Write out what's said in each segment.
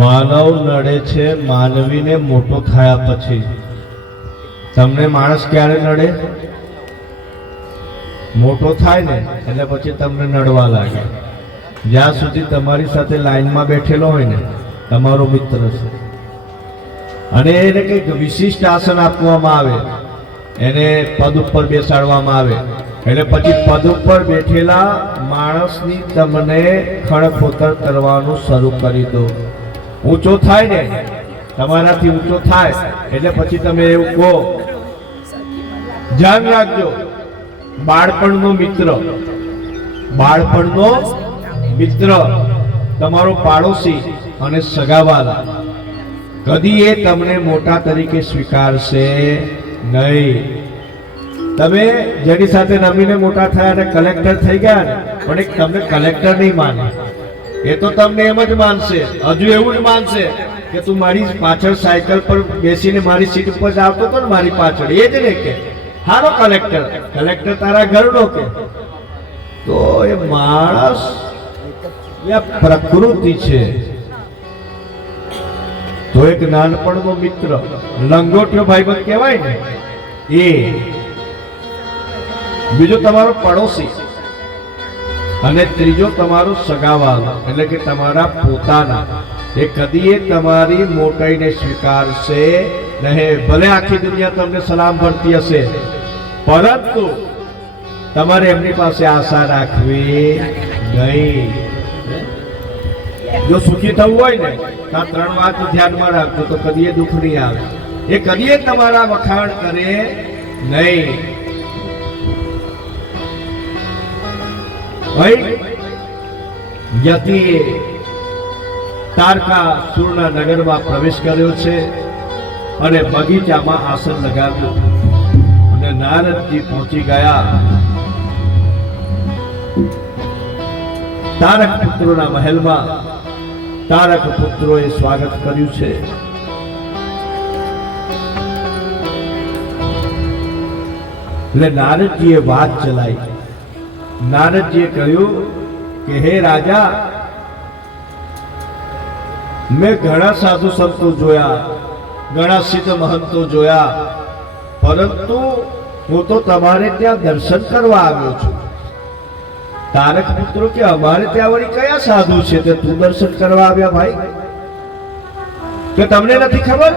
માનવ નડે છે માનવીને મોટો થયા પછી। તમને માણસ ક્યારે નડે? મોટો થાય ને એટલે પછી તમને નડવા લાગે। જ્યાં સુધી તમારી સાથે લાઈનમાં બેઠેલો હોય ને તમારો મિત્ર છે અને એને કંઈક વિશિષ્ટ આસન આપવામાં આવે, એને પદ ઉપર બેસાડવામાં આવે એટલે પછી પદ ઉપર બેઠેલા માણસની તમને ખણખોતર કરવાનું શરૂ કરી દો। ઊંચો થાય ને, તમારાથી ઊંચો થાય એટલે પછી તમે એવું કહો। ધ્યાન રાખજો, બાળપણનો મિત્ર, બાળપણનો મિત્ર, તમારો પાડોશી અને સગાવાલા કદી એ તમને મોટા તરીકે સ્વીકારશે નહીં। તમે જેની સાથે રમીને મોટા થયા અને કલેક્ટર થઈ ગયા ને, પણ એક તમને કલેક્ટર નહીં માને, એ તો તમને એમ જ માનશે, હજુ એવું જ માનશે કે તું મારી પાછળ સાયકલ પર બેસીને મારી સીટ ઉપર આવતો હતો ને મારી પાછળ, એ જ ને કે હારો કલેક્ટર, કલેક્ટર તારા ઘરનો કે। તો એ માણસ પ્રકૃતિ છે। તો એક નાનપણનો મિત્ર, લંગોટિયો ભાઈબંધ કહેવાય ને એ, બીજો તમારો પડોશી અને ત્રીજો તમારો સગાવાલો એટલે કે તમારા પોતાના, એ કદી તમારી મોટાઈને સ્વીકારશે નહીં। ભલે આખી દુનિયા તમને સલામ ભરતી હશે, પરંતુ તમારે એમની પાસે આશા રાખવી નહીં। જો સુખી થવું હોય ને તો આ ત્રણ વાત ધ્યાનમાં રાખજો, તો કદી દુઃખ નહીં આવે, એ કદી તમારા વખાણ કરે નહીં। યતિએ તારકાસુરના નગરમાં પ્રવેશ કર્યો છે અને બગીચામાં આસન લગાવ્યું અને નારદજી પહોંચી ગયા તારક પુત્રોના મહેલમાં। તારક પુત્રોએ સ્વાગત કર્યું છે। એટલે નારદજીએ વાત ચલાવી। નારદજીએ કહ્યું કે હે રાજા, મેં ઘણા સાધુ સંતો જોયા, ઘણા સિદ્ધ મહંતો જોયા, પરંતુ હું તો તમારે ત્યાં દર્શન કરવા આવ્યો છું। તારક પુત્રો કે અમારે ત્યાં વળી કયા સાધુ છે તે તું દર્શન કરવા આવ્યા ભાઈ? કે તમને નથી ખબર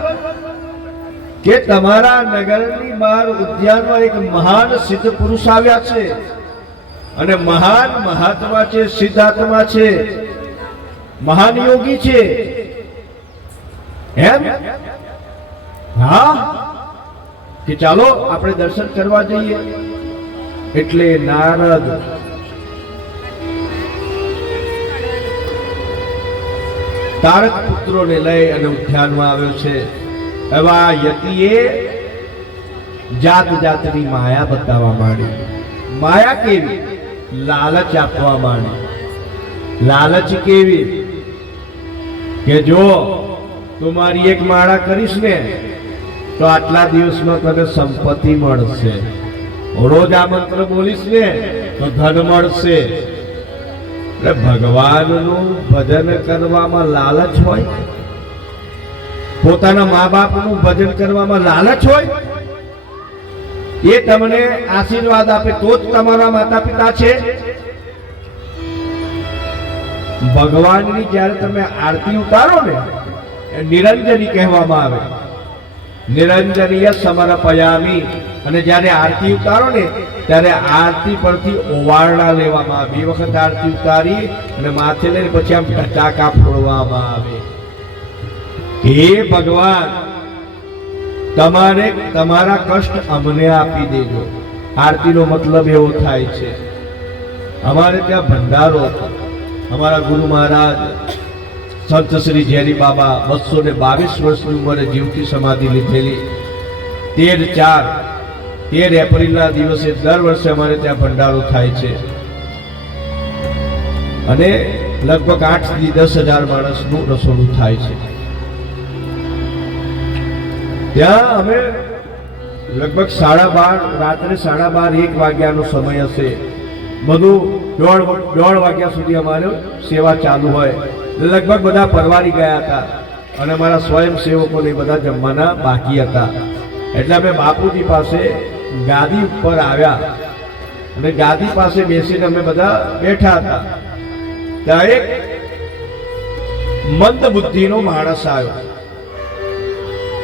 કે તમારા નગરની બહાર ઉદ્યાનમાં એક મહાન સિદ્ધ પુરુષ આવ્યા છે અને મહાન મહાત્મા છે, સિદ્ધાત્મા છે, મહાન યોગી છે એમ? હા, કે ચાલો આપણે દર્શન કરવા જઈએ। એટલે નારદ તારક પુત્રોને લઈ અને ઉદ્યાનમાં આવ્યો છે। એવા યતિએ જાત જાતની માયા બતાવવા માંડી। માયા કેવી? લાલચ આપવા માંડી। લાલચ કેવી કે જો તું મારી એક માળા કરીશ ને તો આટલા દિવસમાં તને સંપત્તિ મળશે, રોજ આ મંત્ર બોલીશ ને તો ધન મળશે। એટલે ભગવાનનું ભજન કરવામાં લાલચ હોય, પોતાના મા બાપનું ભજન કરવામાં લાલચ હોય, એ તમને આશીર્વાદ આપે તો જ તમારા માતા પિતા છે। ભગવાનની જ્યારે તમે આરતી ઉતારો ને, નિરંજની કહેવામાં આવે, નિરંજનીય સમર્પયામિ। અને જ્યારે આરતી ઉતારો ને ત્યારે આરતી પરથી ઓવારણા લેવામાં આવે, 2 વખત આરતી ઉતારી અને માથે લઈને પછી આમ ટચાકા ફોડવામાં આવે। હે ભગવાન, તમારે તમારા કષ્ટ અમને આપી દેજો। આરતીનો મતલબ એવો થાય છે। અમારે ત્યાં ભંડારો હતો, અમારા ગુરુ મહારાજ સંત શ્રી ઝેરી બાબા 222 વર્ષની ઉંમરે જીવતી સમાધિ લીધેલી। 13 એપ્રિલના દિવસે દર વર્ષે અમારે ત્યાં ભંડારો થાય છે અને લગભગ 8 થી 10,000 માણસનું રસોડું થાય છે। ત્યાં અમે લગભગ 12:30 રાત્રે 12:30 1 વાગ્યાનો સમય હશે, બધું 1:30 વાગ્યા સુધી અમારે સેવા ચાલુ હોય। લગભગ બધા પરવારી ગયા હતા અને મારા સ્વયંસેવકોને બધા જમવાના બાકી હતા. એટલે અમે બાપુજી પાસે ગાદી ઉપર આવ્યા અને ગાદી પાસે બેસીને અમે બધા બેઠા હતા. ત્યાં એક મંદ બુદ્ધિનો માણસ આવ્યો,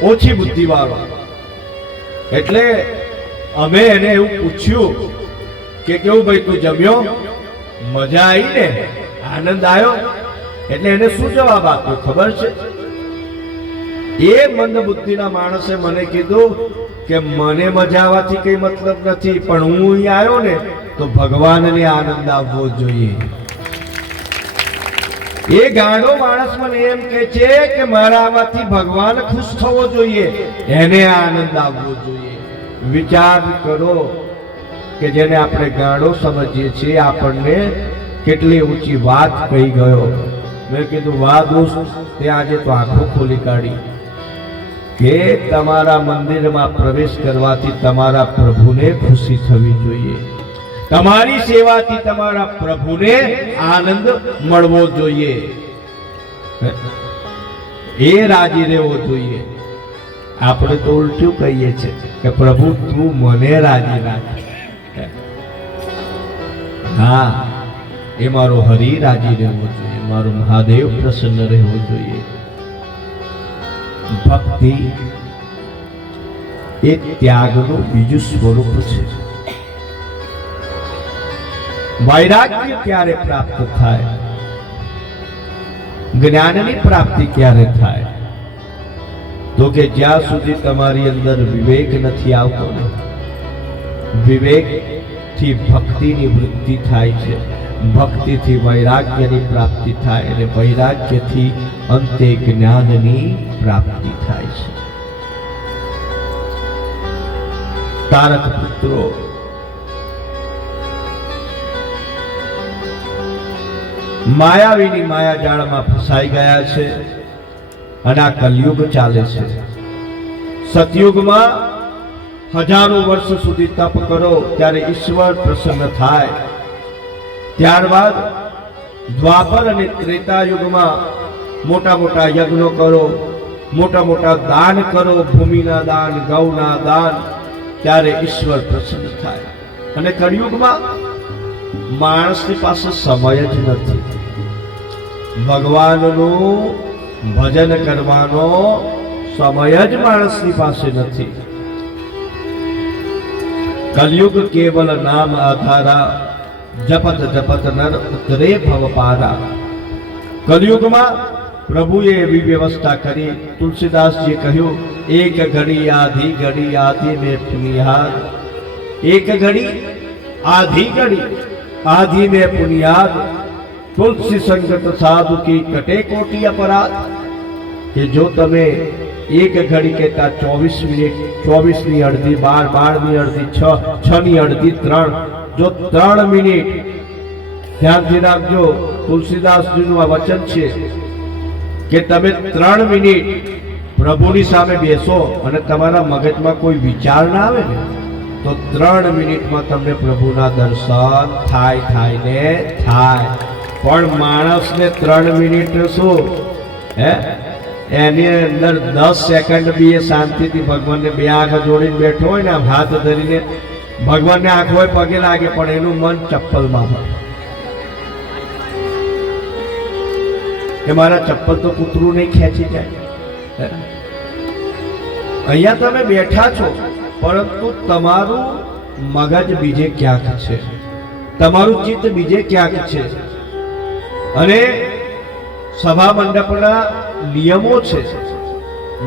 ઓછી બુદ્ધિ વાળો. એટલે અમે એને એવું પૂછ્યું કે કેવું ભાઈ તું જમ્યો, મજા આવી ને, આનંદ આવ્યો? એટલે એને શું જવાબ આપ્યો ખબર છે? એ મંદ બુદ્ધિના માણસે મને કીધું કે મને મજા આવવાથી કઈ મતલબ નથી, પણ હું અહીં આવ્યો ને તો ભગવાનને આનંદ આવવો જોઈએ. એ ગાંડો માણસ મને એમ કે છે કે મારા આમાંથી ભગવાન ખુશ થવો જોઈએ, એને આનંદ આવવો જોઈએ. વિચાર કરો કે જેને આપણે ગાંડો સમજીએ છીએ આપણને કેટલી ઊંચી વાત કહી ગયો. મેં કીધું વાહ દોસ્ત, તે આજે તો આંખો ખોલી કાઢી કે તમારા મંદિરમાં પ્રવેશ કરવાથી તમારા પ્રભુને ખુશી થવી જોઈએ, તમારી સેવાથી તમારા પ્રભુને આનંદ મળવો જોઈએ, એ રાજી રહેવો જોઈએ. આપણે તો ઉલટું કહીએ છીએ કે પ્રભુ તું મને રાજી રાખ. હા, એ મારો હરિ રાજી રહેવો જોઈએ, મારો મહાદેવ પ્રસન્ન રહેવો જોઈએ. ભક્તિ એ ત્યાગનું બીજું સ્વરૂપ છે. વૈરાગ્ય ક્યારે પ્રાપ્ત થાય? જ્ઞાનની પ્રાપ્તિ ક્યારે થાય? તો કે જ્યાં સુધી તમારી અંદર વિવેક નથી આવતો ને, વિવેકથી ભક્તિની વૃદ્ધિ થાય છે, ભક્તિથી વૈરાગ્યની પ્રાપ્તિ થાય અને વૈરાગ્યથી અંતે જ્ઞાનની પ્રાપ્તિ થાય છે. તારક પુત્રો, માયાવીની માયાજાળમાં ફસાઈ ગયા છે અને આ કલયુગ ચાલે છે. સતયુગમાં હજારો વર્ષ સુધી તપ કરો ત્યારે ઈશ્વર પ્રસન્ન થાય. ત્યારબાદ દ્વાપર અને ત્રેતા યુગમાં મોટા મોટા યજ્ઞો કરો, મોટા મોટા દાન કરો, ભૂમિના દાન, ગૌના દાન, ત્યારે ઈશ્વર પ્રસન્ન થાય. અને કળિયુગમાં માણસની પાસે સમય જ નથી, ભગવાનનું ભજન કરવાનો સમય જ માણસની પાસે નથી. કલયુગ કેવલ નામ આધારા, જપત જપત નર ઉતરે ભવ પારા. કલયુગમાં પ્રભુએ એવી વ્યવસ્થા કરી, તુલસીદાસજીએ કહ્યું, એક ઘડી આધી ઘડી આધી મેં પુનિયાદ. એક ઘડી આધી ઘડી आधी में पुनियाद, तुलसी संगत साधु की कटे कोटि अपराध. कि जो तमे एक घड़ी कहता 24 मिनिट, 24 ની અડધી 12, 12 ની અડધી 6, 6 ની અડધી 3, જો 3 મિનિટ ધ્યાનથી રાખજો. તુલસીદાસજીનું આ વચન છે કે તમે 3 મિનિટ પ્રભુની સામે બેસો અને તમારા મગજમાં કોઈ વિચાર ના આવે ને તો 3 મિનિટમાં તમને પ્રભુના દર્શન થાય ને થાય. પણ માણસને 3 મિનિટ શું, હે, એની અંદર 10 સેકન્ડ બી એ શાંતિથી ભગવાનને બે આંખ જોડીને બેઠો હોય ને, હાથ ધરીને ભગવાનને આંખ હોય પગે લાગે, પણ એનું મન ચપ્પલમાં હોય કે મારા ચપ્પલ તો કૂતરું નહીં ખેંચી જાય. અહીંયા તમે બેઠા છો પરંતુ તમારું મગજ બીજે ક્યાંક છે, તમારું ચિત્ત બીજે ક્યાંક છે. અને સભા મંડપના નિયમો છે.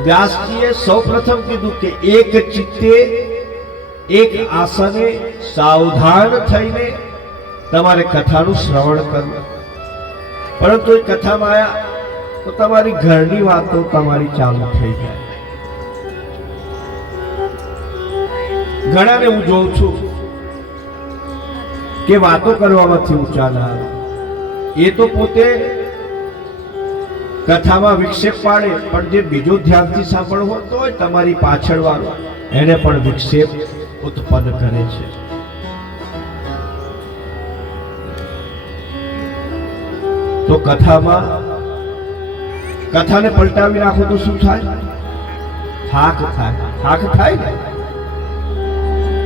વ્યાસજીએ સૌપ્રથમ કીધું કે એક ચિત્તે એક આસને સાવધાન થઈને તમારે કથાનું શ્રવણ કરવું. પરંતુ એ કથામાં આવ્યા તો તમારી ઘરની વાતો તમારી ચાલુ થઈ જાય. ઘણાને હું જોઉં છું કે વાતો કરવામાંથી ઊંચા ના આવે. એ તો પોતે કથામાં વિક્ષેપ પાડે, પણ જે બીજો ધ્યાનથી સાંભળવો હોય તમારી પાછળ વાળો, એને પણ વિક્ષેપ ઉત્પન્ન કરે છે. તો કથામાં કથાને પલટાવી નાખો તો શું થાય? થાક થાય. થાક થાય ને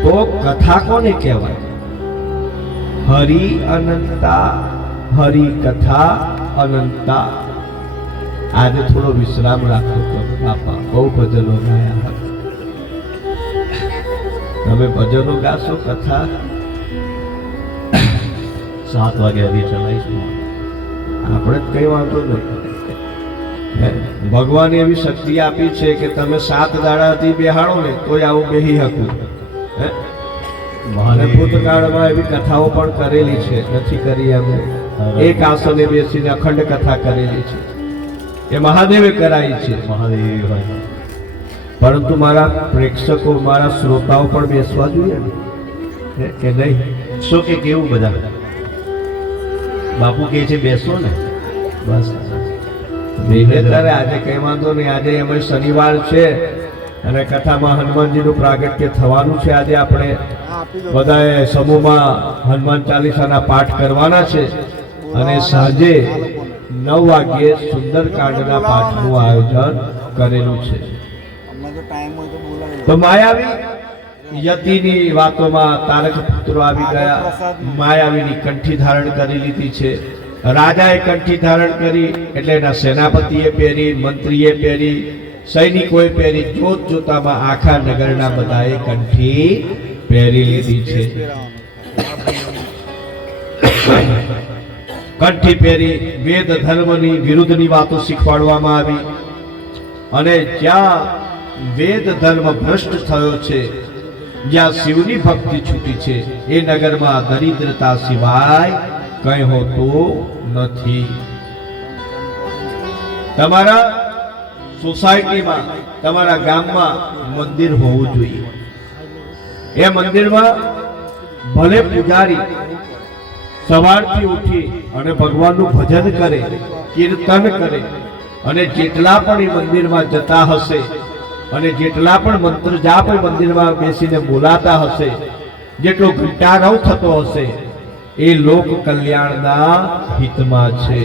તો કથા કોને કહેવાય? હરિ અનંતા, હરિ કથા અનંતા. આજે થોડો વિશ્રામ રાખો તો બાપા, બહુ ભજનો ગાયા. તમે ભજનો ગાશો, કથા 7 વાગે હરી ચલાવીશું. આપણે જ કઈ વાંધો નહીં. ભગવાને એવી શક્તિ આપી છે કે તમે 7 દાડાથી બેહાડો ને તોય આવું બેહી શકું. અને ભૂતકાળમાં એવી કથાઓ પણ કરેલી છે, નથી કરી અમે. એક આસને બેસીને અખંડ કથા કરેલી છે, એ મહાદેવે કરાઈ છે. મહાદેવ. પરંતુ મારા પ્રેક્ષકો, મારા શ્રોતાઓ પણ બેસવા જોઈએ ને, કે નહીં? શું કે કેવું? બધા બાપુ કહે છે બેસો ને, બસ તારે આજે કઈ વાંધો નહીં. આજે એમાં શનિવાર છે અને કથામાં હનુમાનજીનું પ્રાગટ્ય થવાનું છે. આજે આપણે બધાએ સમૂહમાં હનુમાન ચાલીસાના પાઠ કરવાના છે અને સાંજે 9 વાગ્યે સુંદરકાંડના પાઠનું આયોજન કરેલું છે. તો માયાવી યતિની વાતોમાં તારક પુત્રો આવી ગયા. માયાવીની કંઠી ધારણ કરી લીધી છે. રાજાએ કંઠી ધારણ કરી એટલે એના સેનાપતિએ પહેરી, મંત્રીએ પહેરી, સૈનિકોએ પહેરી. જોત જોતામાં આખા નગરના બધાએ કંઠી પહેરી લીધી છે. કંઠી પહેરી વેદ ધર્મની વિરુદ્ધની વાતો શીખવાડવામાં આવી. અને જ્યાં વેદ ધર્મ ભ્રષ્ટ થયો છે, જ્યાં શિવની ભક્તિ છૂટી છે, એ નગરમાં દરિદ્રતા સિવાય કઈ હોતું નથી. તમારા સોસાયટીમાં, તમારા ગામમાં મંદિર હોવું જોઈએ. એ મંદિરમાં ભલે પૂજારી સવારથી ઉઠી અને ભગવાનનું ભજન કરે, કીર્તન કરે, અને જેટલા પણ એ મંદિરમાં જતા હશે અને જેટલા પણ મંત્ર જાપ મંદિરમાં બેસીને બોલાતા હશે, જેટલો ઘંટારવ થતો હશે, એ લોક કલ્યાણના હિતમાં છે.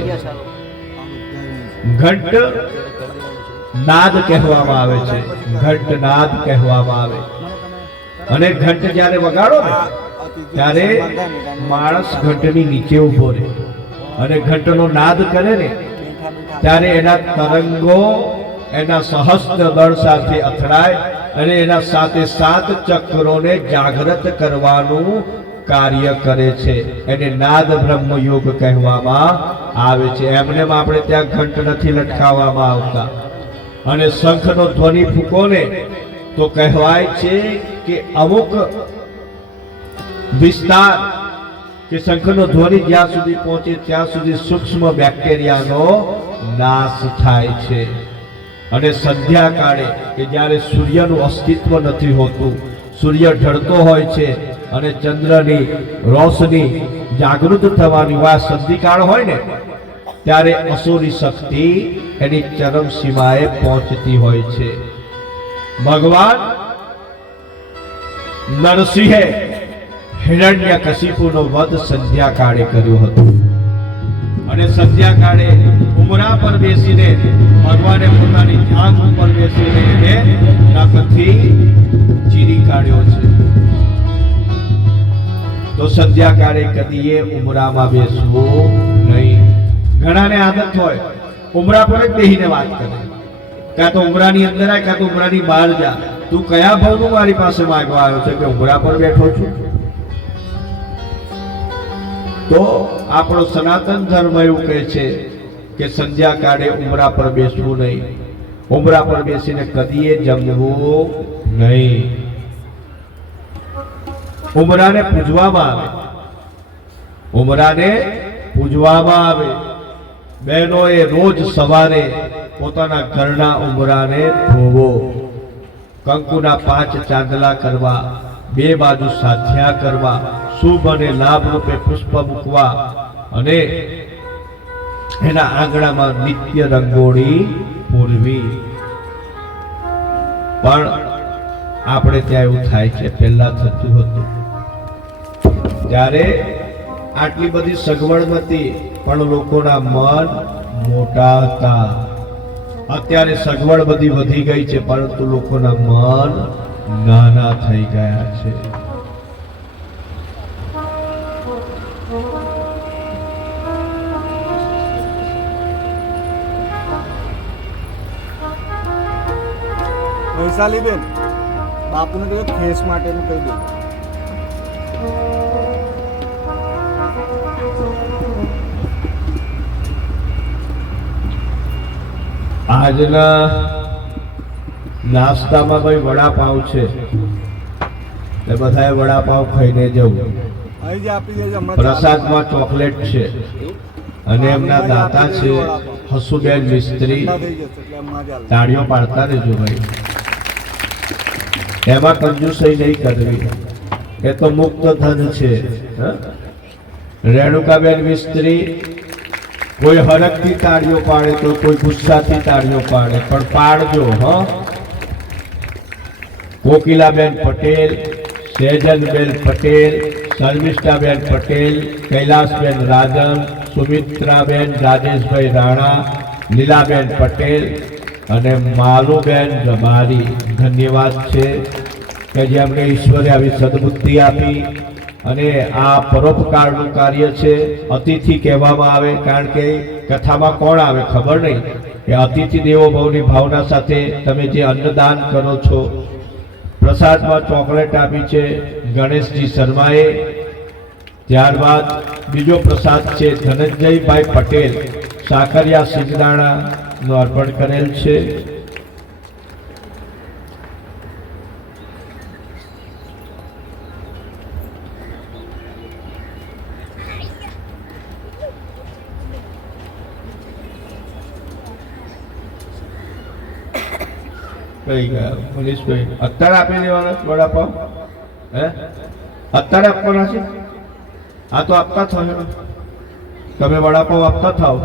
ઘંટ નાદ કહેવામાં આવે છે, ઘંટ નાદ કહેવામાં આવે. અને ઘંટ જ્યારે વગાડો ને ત્યારે માણસ ઘંટની નીચે ઉભો રહે અને ઘંટનો નાદ કરે ને ત્યારે એના તરંગો એના સહસ્ત્ર દળ સાથે અથડાય અને એના સાથે 7 ચક્રોને જાગૃત કરવાનું કાર્ય કરે છે. એને નાદ બ્રહ્મ યોગ કહેવામાં આવે છે. એમને આપણે ત્યાં ઘંટ નથી લટકાવવામાં આવતા. અને શંખનો ધ્વનિ ફૂંકો ને તો કહેવાય છે કે અમુક વિસ્તાર કે શંખનો ધ્વનિ જ્યાં સુધી પહોંચે ત્યાં સુધી સૂક્ષ્મ બેક્ટેરિયાનો નાશ થાય છે. અને સંધ્યાકાળે કે જ્યારે સૂર્યનું અસ્તિત્વ નથી હોતું, સૂર્ય ઢળતો હોય છે અને ચંદ્રની રોશની જાગૃત થવાની વાત સંધિકાળ હોય ને, ત્યારે અસુરી શક્તિ એની ચરમ સીમાએ પહોંચતી હોય છે. ભગવાન નરસિંહે હિરણ્યકશિપુનો વધ સંધ્યાકાળે કર્યો હતો. અને સંધ્યાકાળે ઉમરા પર બેસીને ભગવાને પોતાની જાંઘ ઉપર બેસીને એને નખથી ચીરી કાઢ્યો છે. તો સંધ્યાકાળે કદીએ ઉમરામાં બેસવું નહીં. ઘણાને આદત હોય ઉમરા પર જ બેહીને વાત કરે, કાં તો ઉમરાની અંદર આય કાં તો ઉમરાની બહાર જા. તું કયા ભાવનું મારી પાસે માંગવા આવ્યો છે કે ઉમરા પર બેઠો છું? તો આપણો સનાતન ધર્મ એવું કહે છે કે સંધ્યાકાળે ઉમરા પર બેસવું નહીં, ઉમરા પર બેસીને કદીએ જમવું નહીં. ઉમરાને પૂજવામાં આવે, ઉમરાને પૂજવામાં આવે. બહેનોએ રોજ સવારે પોતાના ઘરના ઉમરાને ધોવો, કંકુના 5 ચાંદલા કરવા, 2 બાજુ સાધ્યા કરવા, શુભ અને લાભ રૂપે પુષ્પ મૂકવા અને એના આંગણામાં નિત્ય રંગોળી પૂરવી. પણ આપણે ત્યાં એવું થાય છે, પહેલા થતું હતું ત્યારે આટલી બધી સગવડ નથી, પણ લોકોના મન મોટા હતા. અત્યારે સગવડ બધી વધી ગઈ છે, પરંતુ લોકોના મન નાના થઈ ગયા છે. વૈશાલીબેન, બાપુને કહ્યું ખેસ માટેનું કહી દે. આજના નાસ્તામાં ભાઈ વડાપાવ છે, એ બધાએ વડાપાવ ખાઈને જવું. અહીં જે આપી દેજો હમણાં. પ્રસાદમાં ચોકલેટ છે અને એમના દાતા છે હસુબેન મિસ્ત્રી. ઠંડા થઈ જશે એટલે હમણાં જ આલે. તાળીઓ પાડતા રહેજો ભાઈ. એમાં કંજૂસી નહીં કરવી, એ તો મુક્ત ધન છે. હ? રેણુકાબેન મિસ્ત્રી કોઈ હરખથી તાળીઓ પાડે તો કોઈ ગુસ્સાથી તાળીઓ પાડે, પણ પાડજો. કોકિલાબેન પટેલ, સેજનબેન પટેલ, શર્મિષ્ઠાબેન પટેલ, કૈલાસબેન રાજન, સુમિત્રાબેન રાજેશભાઈ રાણા, લીલાબેન પટેલ અને માલુબેન ગમારી. ધન્યવાદ છે કે જેમણે ઈશ્વરે આવી સદબુદ્ધિ આપી. અને આ પરોપકારનું કાર્ય છે. અતિથિ કહેવામાં આવે, કારણ કે કથામાં કોણ આવે ખબર નહીં, કે અતિથિ દેવો ભવની ભાવના સાથે તમે જે અન્નદાન કરો છો. પ્રસાદમાં ચોકલેટ આપી છે ગણેશજી શર્માએ. ત્યારબાદ બીજો પ્રસાદ છે ધનંજયભાઈ પટેલ, સાકરિયા સિંગદાણાનું અર્પણ કરેલ છે. કઈ ગયા મનીષભાઈ? અત્યારે આપી દેવાના વડાપાવ? હે, અત્યારે આપવાના છે? આ તો આપતા થયો, તમે વડાપાવ આપતા થાવ.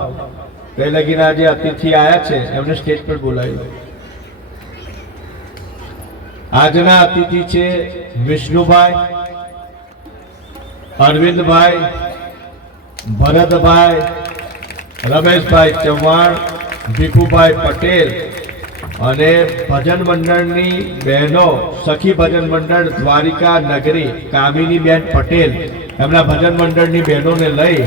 તે લગીને આજે અતિથિ આયા છે એમને સ્ટેજ પર બોલાવ્યું. આજના અતિથિ છે વિષ્ણુભાઈ, અરવિંદભાઈ, ભરતભાઈ, રમેશભાઈ ચૌહાણ, ભીખુભાઈ પટેલ અને ભજન મંડળની બહેનો, સખી ભજન મંડળ દ્વારિકા નગરી કામિનીબેન પટેલ, એમના ભજન મંડળની બહેનોને લઈ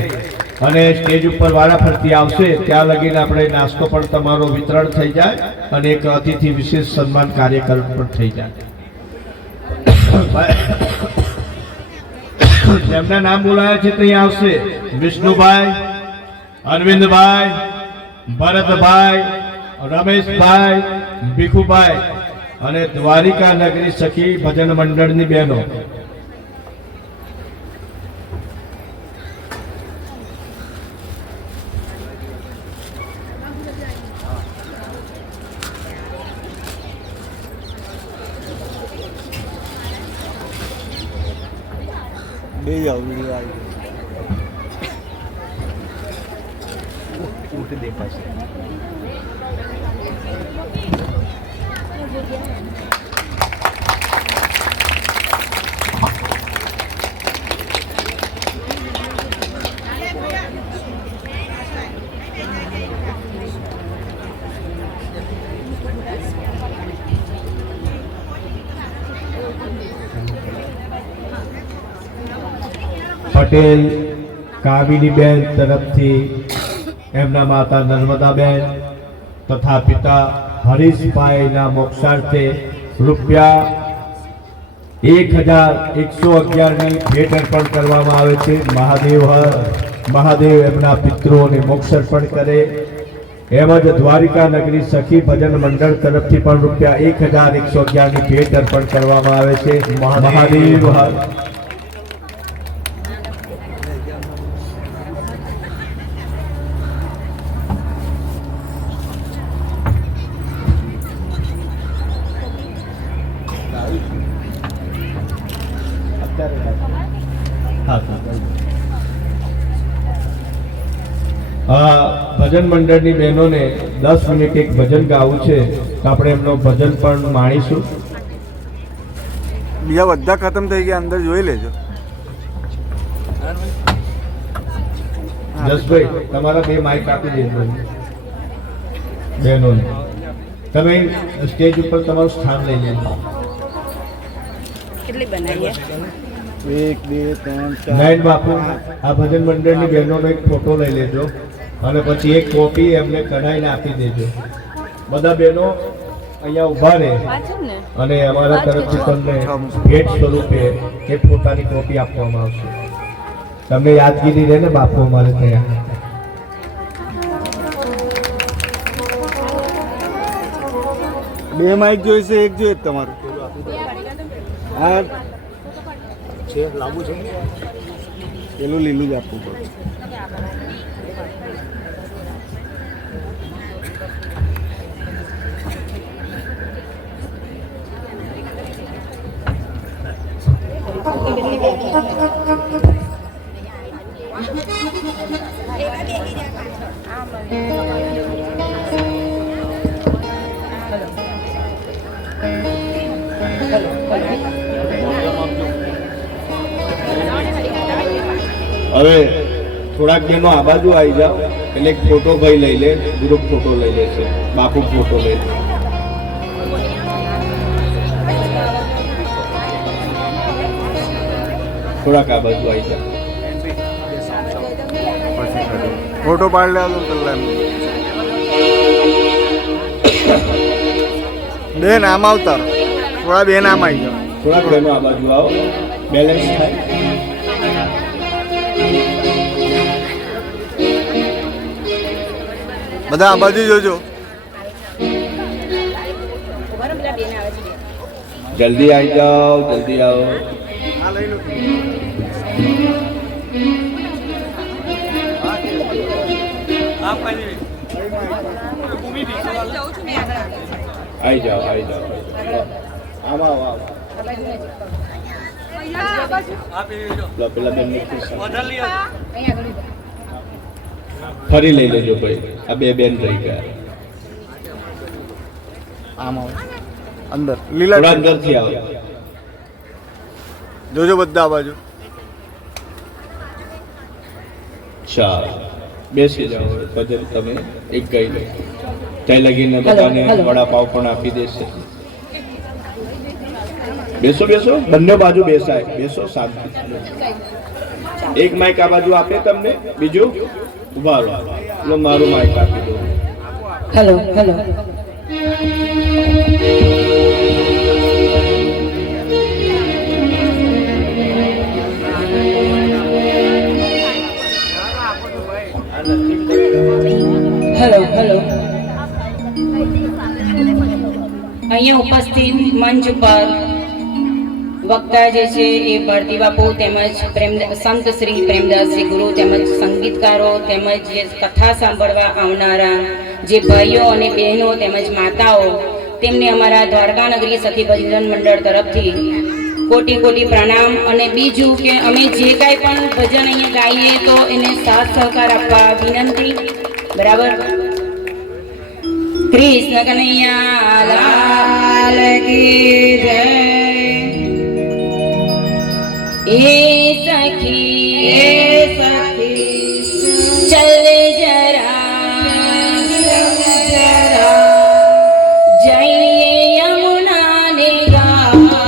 અને સ્ટેજ ઉપર વારાફરતી આવશે. ત્યાં લગીને આપણે નાસ્તો પણ તમારો વિતરણ થઈ જાય અને એક અતિથિ વિશેષ સન્માન કાર્યક્રમ પણ થઈ જાય. જેમના નામ બોલાયા છે ત્યાં આવશે વિષ્ણુભાઈ, અરવિંદભાઈ, ભરતભાઈ, રમેશભાઈ, ભીખુભાઈ અને દ્વારિકા નગરી સખી ભજન મંડળની બહેનો. બે જાવ વિડીયો આવી ગયો. દેખાશે. પટેલ કામિનીબેન તરફથી એમના માતા નર્મદાબેન તથા પિતા હરીશભાઈના મોક્ષાર્થે રૂપિયા 1111ની ભેટ અર્પણ કરવામાં આવે છે. મહાદેવ એમના પિતૃઓને મોક્ષ અર્પણ કરે. એમ જ દ્વારિકા નગરી સખી ભજન મંડળ તરફથી પણ રૂપિયા 1111ની ભેટ અર્પણ કરવામાં આવે છે. મહાદેવ હર. ભજન મંડળની બહેનોને 10 મિનિટ એક ભજન ગાવું છે, તો આપણે એમનો ભજન પણ માણીશું. બીજા બધા ખતમ થઈ ગયા, અંદર જોઈ લેજો. જસભાઈ તમારા 2 માઇક આપી દેજો બહેનોને. તમે સ્ટેજ ઉપર તમારું સ્થાન લઈ લેજો. કેટલી બનાવીએ? 1 2 3 4 નારાયણ બાપુ આ ભજન મંડળની બહેનોનો એક ફોટો લઈ લેજો અને પછી એક કોપી એમને કઢાઈને આપી દેજો. બધા બહેનો અહીંયા ઊભા રહે વાંચું ને અને અમારા તરફથી તમને ભેટ સ્વરૂપે એક ફોટાની કોપી આપવામાં આવશે. તમને યાદગીરી રહે ને બાપુ અમારે ત્યાં. બે માઇક જોઈશે, એક જોઈએ તમારું. હા છે, લાંબુ છે, પેલું લીલું જ આપવું પડશે. હવે થોડાક બહેનો આ બાજુ આવી જાઓ એટલે એક ફોટો ભાઈ લઈ લે, ગ્રુપ ફોટો લઈ લે છે. બાપુ ફોટો લઈ લે. થોડાક આ બાજુ આવી જાઓ. ફોટો પાડી લેવા દો કલાક. બેન આમ આવતા, થોડા બેન આમ આવી જાઓ. થોડાક બહેનો આ બાજુ આવો, બેલેન્સ થાય. બધા આ બાજુ જોજો. જલ્દી આવી જાઓ, જલ્દી આવો. આ લઈ લો. આવી જાઓ, આવી જાઓ. આવો, આવો, આવો. પેલા બેન ફરી લઈ લેજો ભાઈ. આ બે બેન રહી ગયા. આમ આવો, અંદર લીલા. થોડા અંદરથી આવો. જોજો બધા આ બાજુ. ચાલો બેસી જાઓ. ભજન તમે એક ગાઈ લો. ત્યાં લગીને બધાને વડાપાવ પણ આપી દેશે. બેસો બેસો, બંને બાજુ બેસાય. બેસો શાંતિ. એક માઇક આ બાજુ આપે તમને, બીજું ઉભા રહો. લો મારું માઇક આપી દો. Hello hello. Hello hello. અહીંયા ઉપસ્થિત મંચ પર વક્તા જે છે એ ભારતી બાપુ તેમજ સંત શ્રી પ્રેમદાસજી ગુરુ તેમજ સંગીતકારો તેમજ જે કથા સાંભળવા આવનારા જે ભાઈઓ અને બહેનો તેમજ માતાઓ તેમને અમારા દ્વારકા નગરી સખી ભજન મંડળ તરફથી કોટી કોટી પ્રણામ. અને બીજું કે અમે જે કાંઈ પણ ભજન અહીંયા ગાઈએ તો એને સાથ સહકાર આપવા વિનંતી. બરાબર. કૃષ્ણ કનૈયા લાલ કી જય. એ સખી ચલ જરા જઈએ યમુના ને યમુના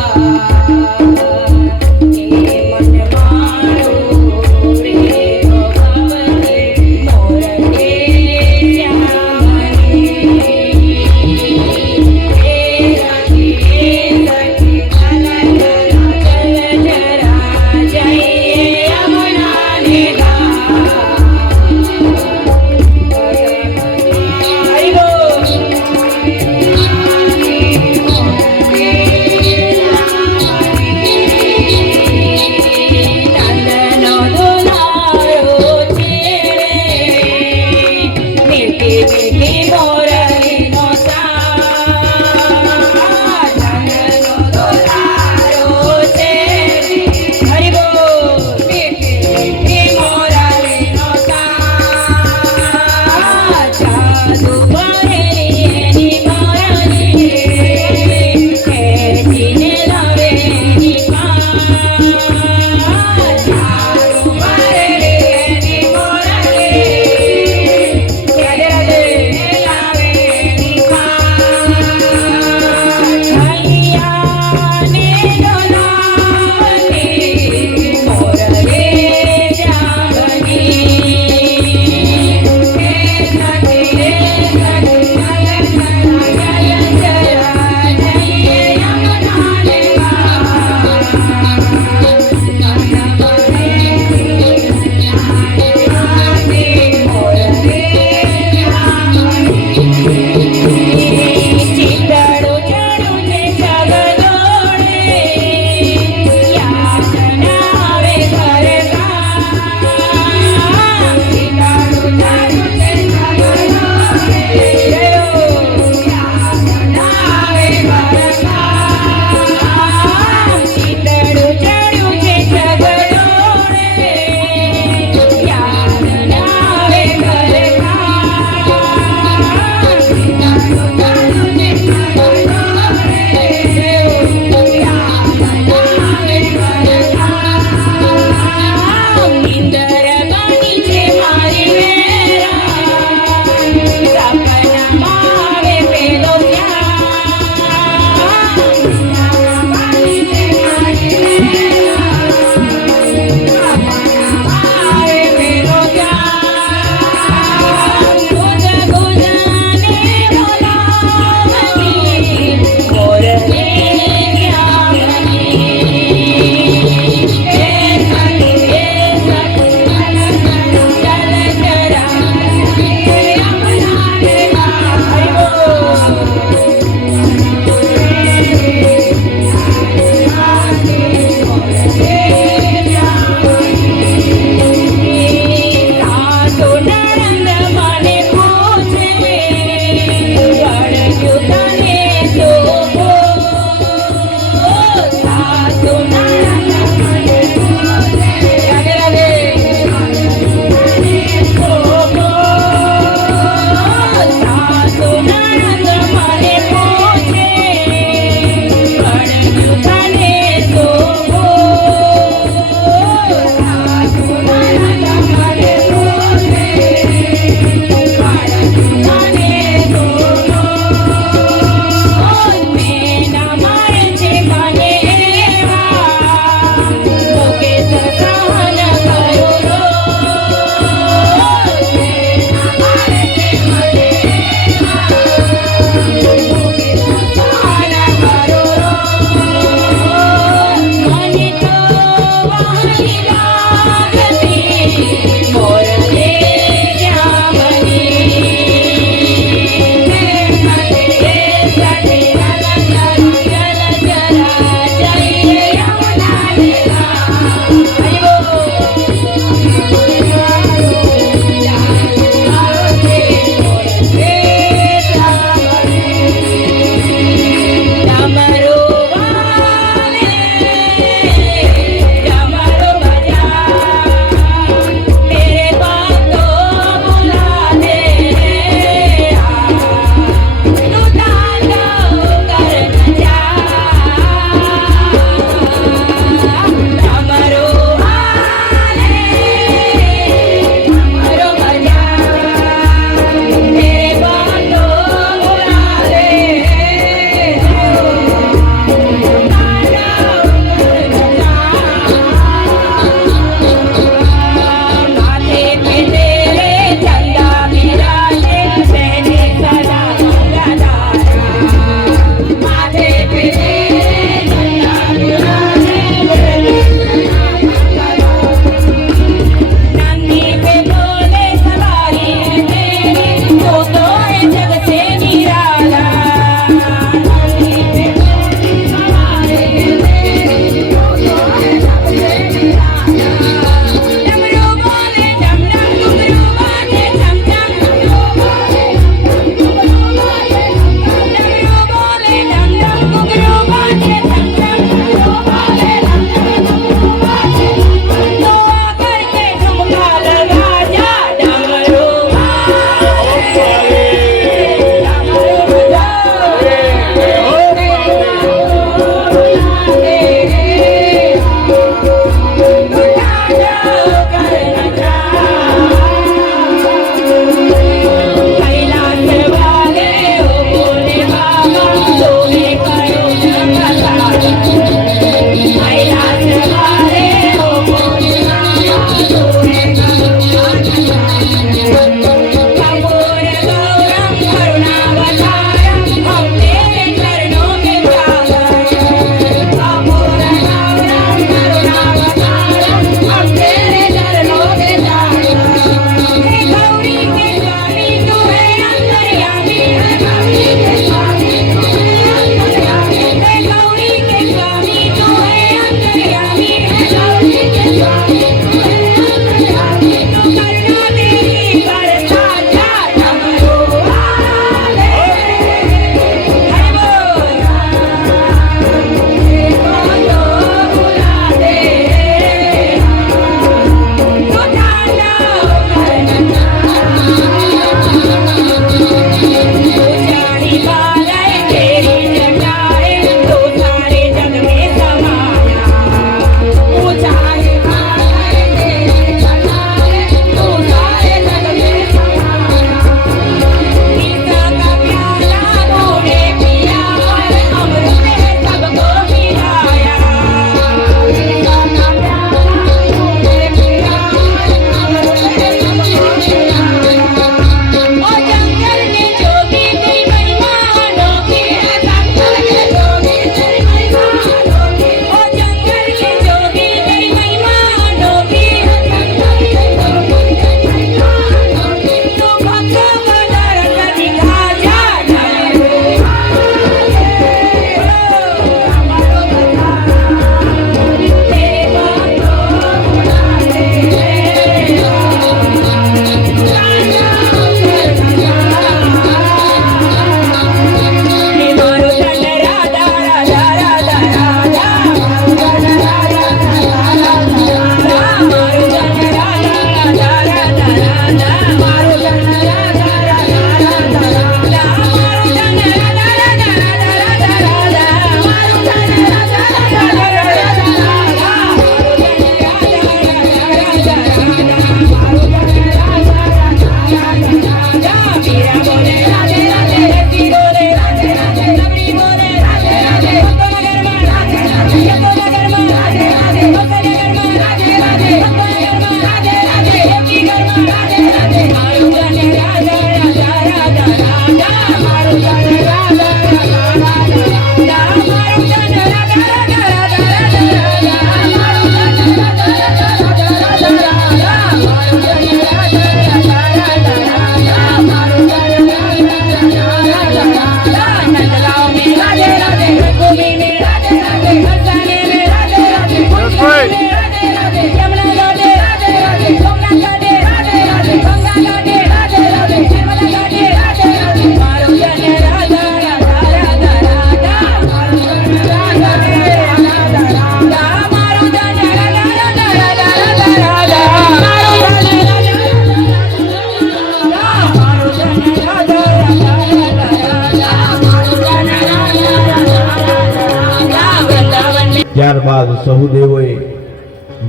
સહુ દેવોએ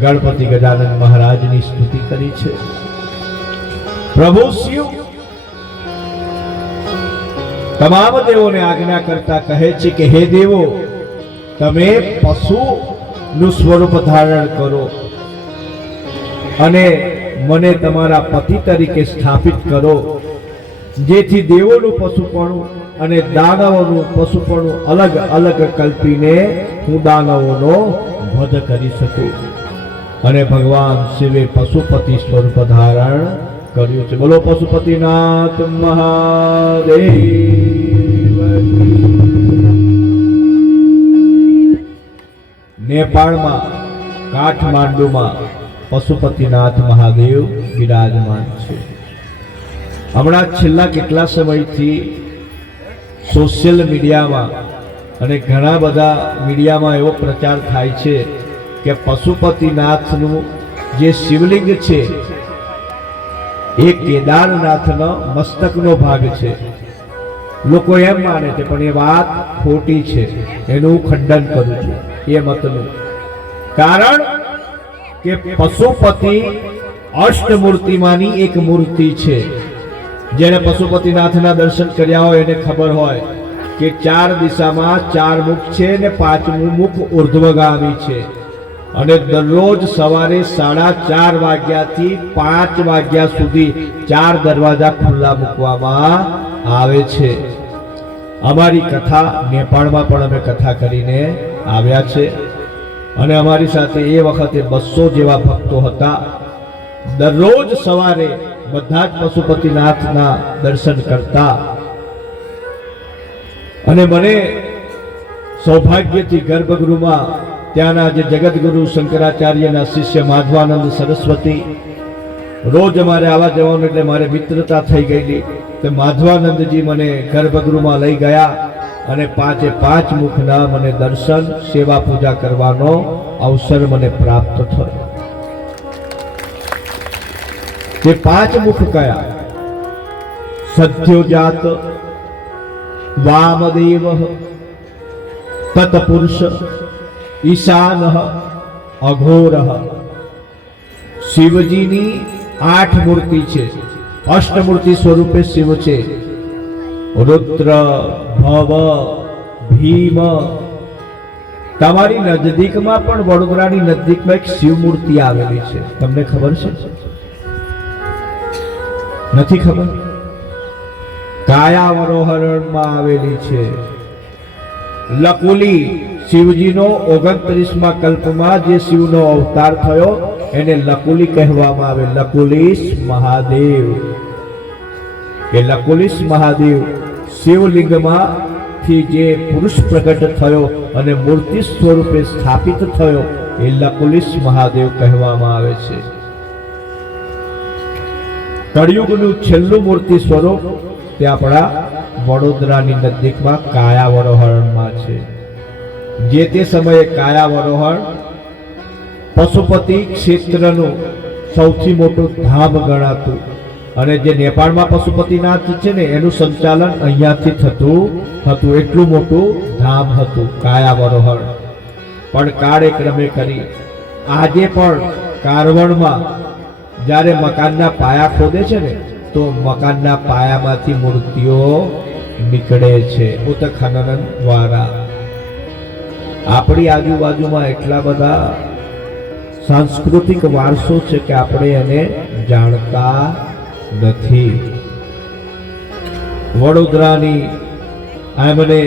ગણપતિ ગજાનન મહારાજની સ્તુતિ કરી છે. પ્રભુ શિવ તમામ દેવોને આજ્ઞા કરતા કહે છે કે હે દેવો, તમે પશુનું સ્વરૂપ ધારણ કરો અને મને તમારા પતિ તરીકે સ્થાપિત કરો, જેથી દેવોનું પશુપણું અને દાનવોનું પશુપણું અલગ અલગ કલ્પીને હું દાનવોનો વધ કરી શકું. અને ભગવાન શિવે પશુપતિ સ્વરૂપ ધારણ કર્યું છે. બોલો પશુપતિનાથ મહાદેવ. નેપાળમાં કાઠમાંડુમાં પશુપતિનાથ મહાદેવ બિરાજમાન છે. હમણાં છેલ્લા કેટલા સમયથી સોશિયલ મીડિયામાં અને ઘણા બધા મીડિયામાં એવો પ્રચાર થાય છે કે પશુપતિનાથનું જે શિવલિંગ છે એ કેદારનાથનો મસ્તકનો ભાગ છે. લોકો એમ માને છે, પણ એ વાત ખોટી છે. એનું ખંડન કરું છું એ મતનું. કારણ કે પશુપતિ અષ્ટમૂર્તિમાંની એક મૂર્તિ છે. જેને પશુપતિનાથના દર્શન કર્યા હોય એને ખબર હોય કે 4 દિશામાં 4 મુખ છે ને 5મું મુખ ઉર્ધ્વગામી છે. અને દરરોજ સવારે 4:30 વાગ્યાથી 5 વાગ્યા સુધી 4 દરવાજા ખુલ્લા મૂકવામાં આવે છે. અમારી કથા નેપાળમાં પણ અમે કથા કરીને આવ્યા છે અને અમારી સાથે એ વખતે 200 જેવા ભક્તો હતા. દરરોજ સવારે બધા જ પશુપતિનાથના દર્શન કરતા. અને મને સૌભાગ્યથી ગર્ભગૃહમાં ત્યાંના જે જગતગુરુ શંકરાચાર્યના શિષ્ય માધવાનંદ સરસ્વતી, રોજ અમારે આવવા જવાનું એટલે મારે મિત્રતા થઈ ગયેલી. તો માધવાનંદજી મને ગર્ભગૃહમાં લઈ ગયા અને 5 મુખના મને દર્શન, સેવા પૂજા કરવાનો અવસર મને પ્રાપ્ત થયો. તે 5 મુખ કયા? સદ્યોજાત, વામદેવ, તત્પુરુષ, ઈશાન, અઘોર. શિવજીની 8 મૂર્તિ છે. અષ્ટમૂર્તિ સ્વરૂપે શિવ છે. રુદ્ર, ભવ, ભીમ. તમારી નજદીકમાં પણ વડોદરાની નજદીકમાં એક શિવ મૂર્તિ આવેલી છે. તમને ખબર છે? નથી ખબર? કાયાવરોહરણમાં આવેલી છે. લકુલી, શિવજીનો 29મા કલ્પમાં જે શિવનો અવતાર થયો એને લકુલી કહેવામાં આવે. લકુલીશ મહાદેવ. એ લકુલીશ મહાદેવ શિવલિંગમાંથી જે પુરુષ પ્રગટ થયો અને મૂર્તિ સ્વરૂપે સ્થાપિત થયો એ લકુલીશ મહાદેવ કહેવામાં આવે છે. કળિયુગનું છેલ્લું મૂર્તિ સ્વરૂપ તે આપણા વડોદરાની નજીકમાં કાયાવરોહણમાં છે. જે તે સમયે કાયાવરોહણ પશુપતિ ક્ષેત્રનું સૌથી મોટું ધામ ગણાતું અને જે નેપાળમાં પશુપતિનાથ છે ને એનું સંચાલન અહીંયાથી થતું હતું. એટલું મોટું ધામ હતું કાયાવરોહણ. પણ કાળે ક્રમે કરી આજે પણ કારવણમાં જ્યારે મકાનના પાયા ખોદે છે ને તો મકાનના પાયામાંથી મૂર્તિઓ નીકળે છે ઉત્ખનન દ્વારા. આપણી આજુબાજુમાં એટલા બધા સાંસ્કૃતિક વારસો છે કે આપણે એને જાણતા નથી. વડોદરાની એમને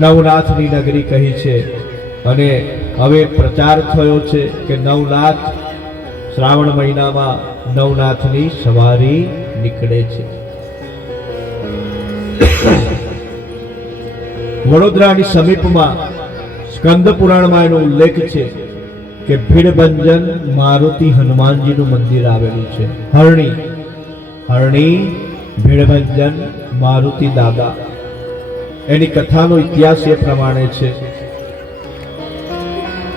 નવનાથની નગરી કહી છે અને હવે પ્રચાર થયો છે કે નવનાથ શ્રાવણ મહિનામાં નવનાથની સવારી નીકળે છે. વડોદરાની સમીપમાં સ્કંદ પુરાણમાં એનો ઉલ્લેખ છે કે ભીડભંજન મારુતિ હનુમાનજીનું મંદિર આવેલું છે. હરણી ભીડભંજન મારુતિ દાદા. એની કથાનો ઇતિહાસ એ પ્રમાણે છે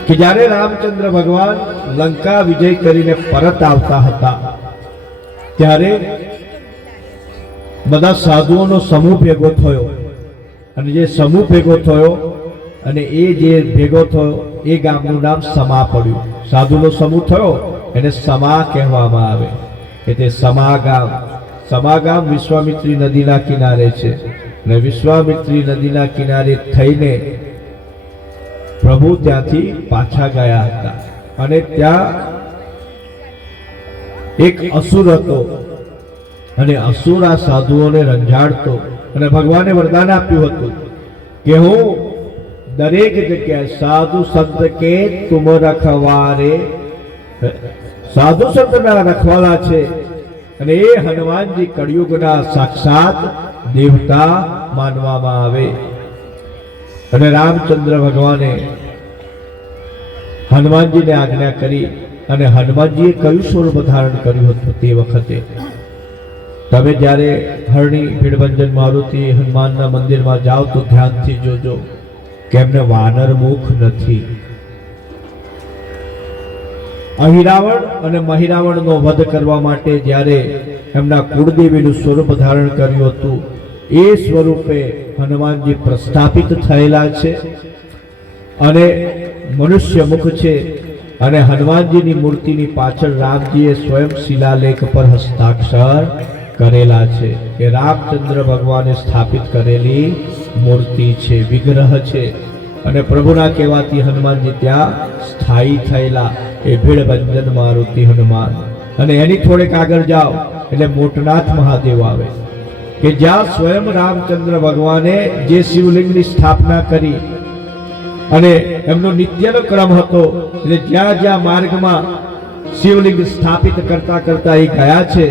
કે જ્યારે રામચંદ્ર ભગવાન લંકા વિજય કરીને પરત આવતા હતા ત્યારે બધા સાધુઓનો સમૂહ ભેગો થયો અને જે સમૂહ ભેગો થયો અને એ જે ભેગો થયો એ ગામનું નામ સમા પડ્યું. સાધુનો સમૂહ થયો એને સમા કહેવામાં આવે. કે તે સમા ગામ વિશ્વામિત્રી નદીના કિનારે છે. અને વિશ્વામિત્રી નદીના કિનારે થઈને પ્રભુ ત્યાંથી પાછા ગયા હતા. અને ત્યાં એક અસુર હતો અને અસુર આ સાધુઓને રંજાડતો અને ભગવાને વરદાન આપ્યું હતું કે હું દરેક જગ્યાએ સાધુ સંત કે તુમ રખવારે, સાધુ સંતના રખવાલા છે. અને એ હનુમાનજી કળિયુગના સાક્ષાત દેવતા માનવામાં આવે. અને રામચંદ્ર ભગવાને હનુમાનજીને આજ્ઞા કરી અને હનુમાનજીએ કયું સ્વરૂપ ધારણ કર્યું હતું તે વખતે તમે જ્યારે હરણી ભીડભંજન મારુતિ હનુમાનના મંદિરમાં જાઓ તો ધ્યાનથી જોજો કે એમને વાનર મુખ નથી. અહિરાવણ અને મહિરાવણનો વધ કરવા માટે જ્યારે એમના કુળદેવીનું સ્વરૂપ ધારણ કર્યું હતું એ સ્વરૂપે હનુમાનજી પ્રસ્થાપિત થયેલા છે અને મનુષ્ય મુખ છે. અને હનુમાનજીની મૂર્તિની પાછળ રામજીએ સ્વયં શિલાલેખ પર હસ્તાક્ષર કરેલા છે કે રામચંદ્ર ભગવાને સ્થાપિત કરેલી મૂર્તિ છે, વિગ્રહ છે. અને પ્રભુના કહેવાથી હનુમાનજી ત્યાં સ્થાયી થયેલા એ ભીડભંજન મારુતિ હનુમાન. અને એની થોડેક આગળ જાઓ એટલે મોટનાથ મહાદેવ આવે કે જ્યાં સ્વયં રામચંદ્ર ભગવાને જે શિવલિંગની સ્થાપના કરી અને એમનો નિત્યનો ક્રમ હતો એટલે જ્યાં જ્યાં માર્ગમાં શિવલિંગ સ્થાપિત કરતા કરતા એ ગયા છે.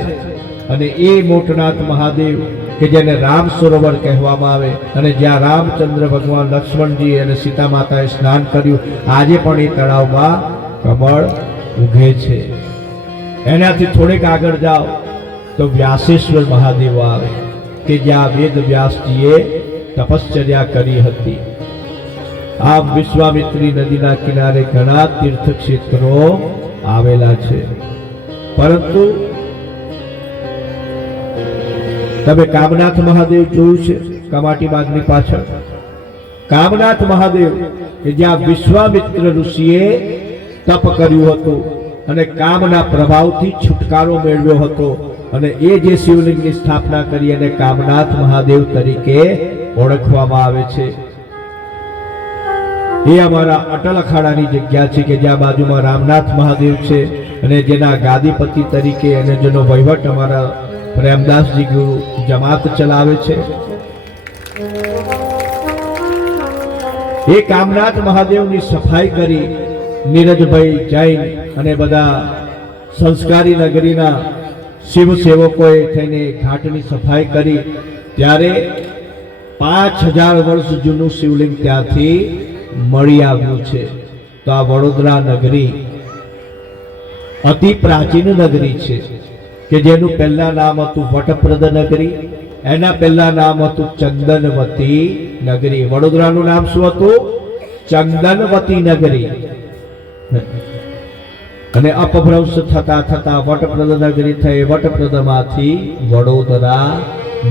અને એ મોટનાથ મહાદેવ કે જેને રામ સરોવર કહેવામાં આવે અને જ્યાં રામચંદ્ર ભગવાન લક્ષ્મણજી અને સીતા માતાએ સ્નાન કર્યું આજે પણ એ તળાવમાં કમળ ઉગે છે. એનાથી થોડેક આગળ જાઓ તો વ્યાસેશ્વર મહાદેવ આવે કે જ્યાં વેદ વ્યાસજીએ તપશ્ચર્યા કરી હતી. આમ વિશ્વામિત્રી નદીના કિનારે ઘણા તીર્થ ક્ષેત્રો આવેલા છે. પરંતુ તમે કામનાથ મહાદેવ જોયું છે કમાટી બાગની પાછળ? કામનાથ મહાદેવ કે જ્યાં વિશ્વામિત્ર ઋષિએ તપ કર્યું હતું અને કામના પ્રભાવથી છુટકારો મેળવ્યો હતો અને એ જે શિવલિંગની સ્થાપના કરી અને કામનાથ મહાદેવ તરીકે ઓળખવામાં આવે છે. એ અમારા અટલ અખાડાની જગ્યા છે કે જ્યાં બાજુમાં રામનાથ મહાદેવ છે અને જેના ગાદીપતિ તરીકે અને જેનો વહીવટ અમારા પ્રેમદાસજી ગુરુ જમાત ચલાવે છે. એ કામનાથ મહાદેવની સફાઈ કરી નીરજભાઈ જૈન અને બધા સંસ્કારી નગરીના શિવ સેવકોએ થઈને ઘાટની સફાઈ કરી ત્યારે 5000 વર્ષ જૂનું શિવલિંગ ત્યાંથી મળી આવ્યું છે. તો આ વડોદરા નગરી અતિ પ્રાચીન નગરી છે કે જેનું પહેલા નામ હતું વટપ્રદ નગરી, એના પહેલા નામ હતું ચંદનવતી નગરી. વડોદરાનું નામ શું હતું? ચંદનવતી નગરી. અને અપભ્રંશ થતા થતા વટપ્રદ નગરી થઈ, વટપ્રદમાંથી વડોદરા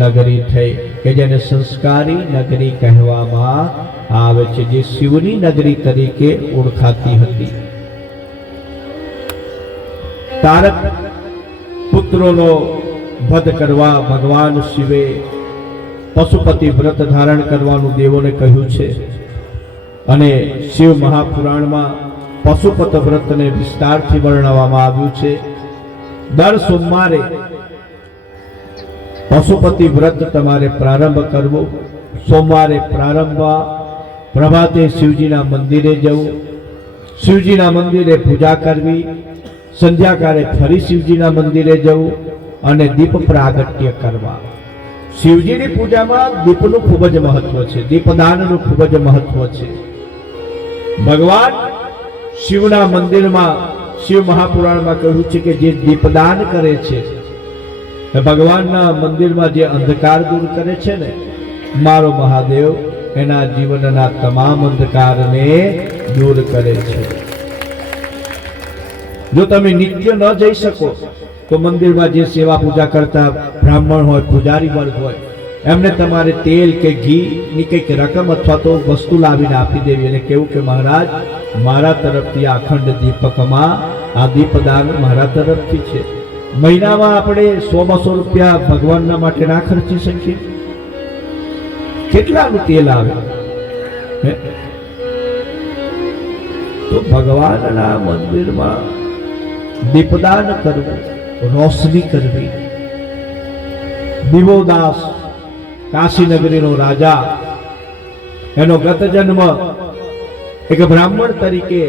નગરી થઈ કે જેને સંસ્કારી નગરી કહેવામાં આવે છે, જે શિવની નગરી તરીકે ઓળખાતી હતી. તારક પુત્રોનો વધ કરવા ભગવાન શિવે પશુપતિ વ્રત ધારણ કરવાનું દેવોને કહ્યું છે. અને શિવ મહાપુરાણમાં પશુપત વ્રતને વિસ્તારથી વર્ણવવામાં આવ્યું છે. દર સોમવારે પશુપતિ વ્રત તમારે પ્રારંભ કરવો. સોમવારે પ્રારંભ પ્રભાતે શિવજીના મંદિરે જવું, શિવજીના મંદિરે પૂજા કરવી, સંધ્યાકાળે ફરી શિવજીના મંદિરે જવું અને દીપ પ્રાગટ્ય કરવા. શિવજીની પૂજામાં દીપનું ખૂબ જ મહત્વ છે, દીપદાનનું ખૂબ જ મહત્વ છે. ભગવાન શિવના મંદિરમાં શિવ મહાપુરાણમાં કહ્યું છે કે જે દીપદાન કરે છે ભગવાનના મંદિરમાં જે અંધકાર દૂર કરે છે ને, મારો મહાદેવ એના જીવનના તમામ અંધકારને દૂર કરે છે. જો તમે નિત્ય ન જઈ શકો તો મંદિરમાં જે સેવા પૂજા કરતા બ્રાહ્મણ હોય, પૂજારી વર્ગ હોય, એમને તમારે તેલ કે ઘીની કંઈક રકમ અથવા તો વસ્તુ લાવીને આપી દેવી અને કેવું કે મહારાજ મારા તરફથી આ અખંડ દીપકમાં આ દીપદાન મારા તરફથી છે. મહિનામાં આપણે 100-200 રૂપિયા ભગવાનના માટે ના ખર્ચી શકીએ? કેટલાનું તેલ આવે? તો ભગવાનના મંદિરમાં દીપદાન કરવું, રોશની કરવી. દિવોદાસ કાશીનગરીનો રાજા, એનો ગત જન્મ એક બ્રાહ્મણ તરીકે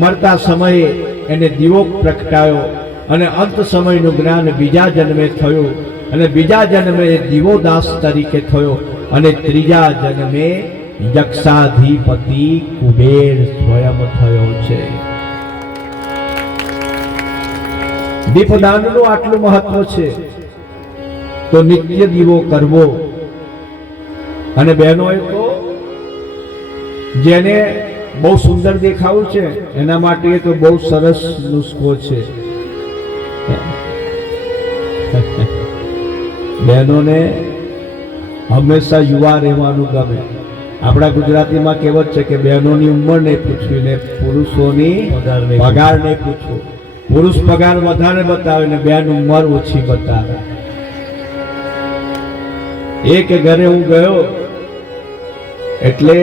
મરતા સમયે એને દીવો પ્રગટાયો અને અંત સમયનું જ્ઞાન બીજા જન્મે થયું અને બીજા જન્મે દિવોદાસ તરીકે થયો અને ત્રીજા જન્મે યક્ષાધિપતિ કુબેર સ્વયં થયો છે. દીપદાનનું આટલું મહત્વ છે તો નિત્ય દીવો કરવો. અને બહેનોએ તો જેને બહુ સુંદર દેખાવું છે એના માટે તો બહુ સરસ નુસ્ખો છે. બહેનોને હંમેશા યુવા રહેવાનું ગમે. આપણા ગુજરાતીમાં કહેવત છે કે બહેનોની ઉંમર નહીં પૂછવી ને પુરુષોની પગાર નહીં પૂછવો. પુરુષ પગાર વધારે બતાવે ને બહેન ઉંમર ઓછી બતાવે. એક ઘરે હું ગયો એટલે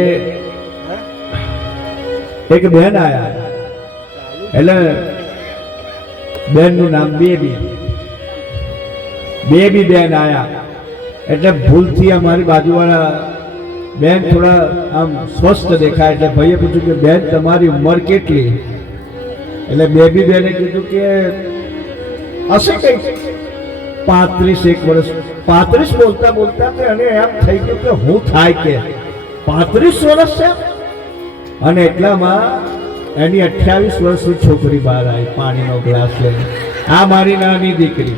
એક બેન આયા, એટલે બેનનું નામ બેબી બેન આયા. એટલે ભૂલથી અમારી બાજુવાળા બેન થોડા આમ સ્વસ્થ દેખાય એટલે ભાઈએ પૂછ્યું કે બેન તમારી ઉંમર કેટલી? એટલે બેબી બેને કીધું કે હશે કઈ 35 વર્ષ. 35 બોલતા બોલતા અને એમ થઈ ગયું કે હું થાય કે 35 વર્ષ છે. અને એટલામાં એની 28 વર્ષની છોકરી બહાર આવી પાણીનો ગ્લાસ લઈને. આ મારી નાની દીકરી,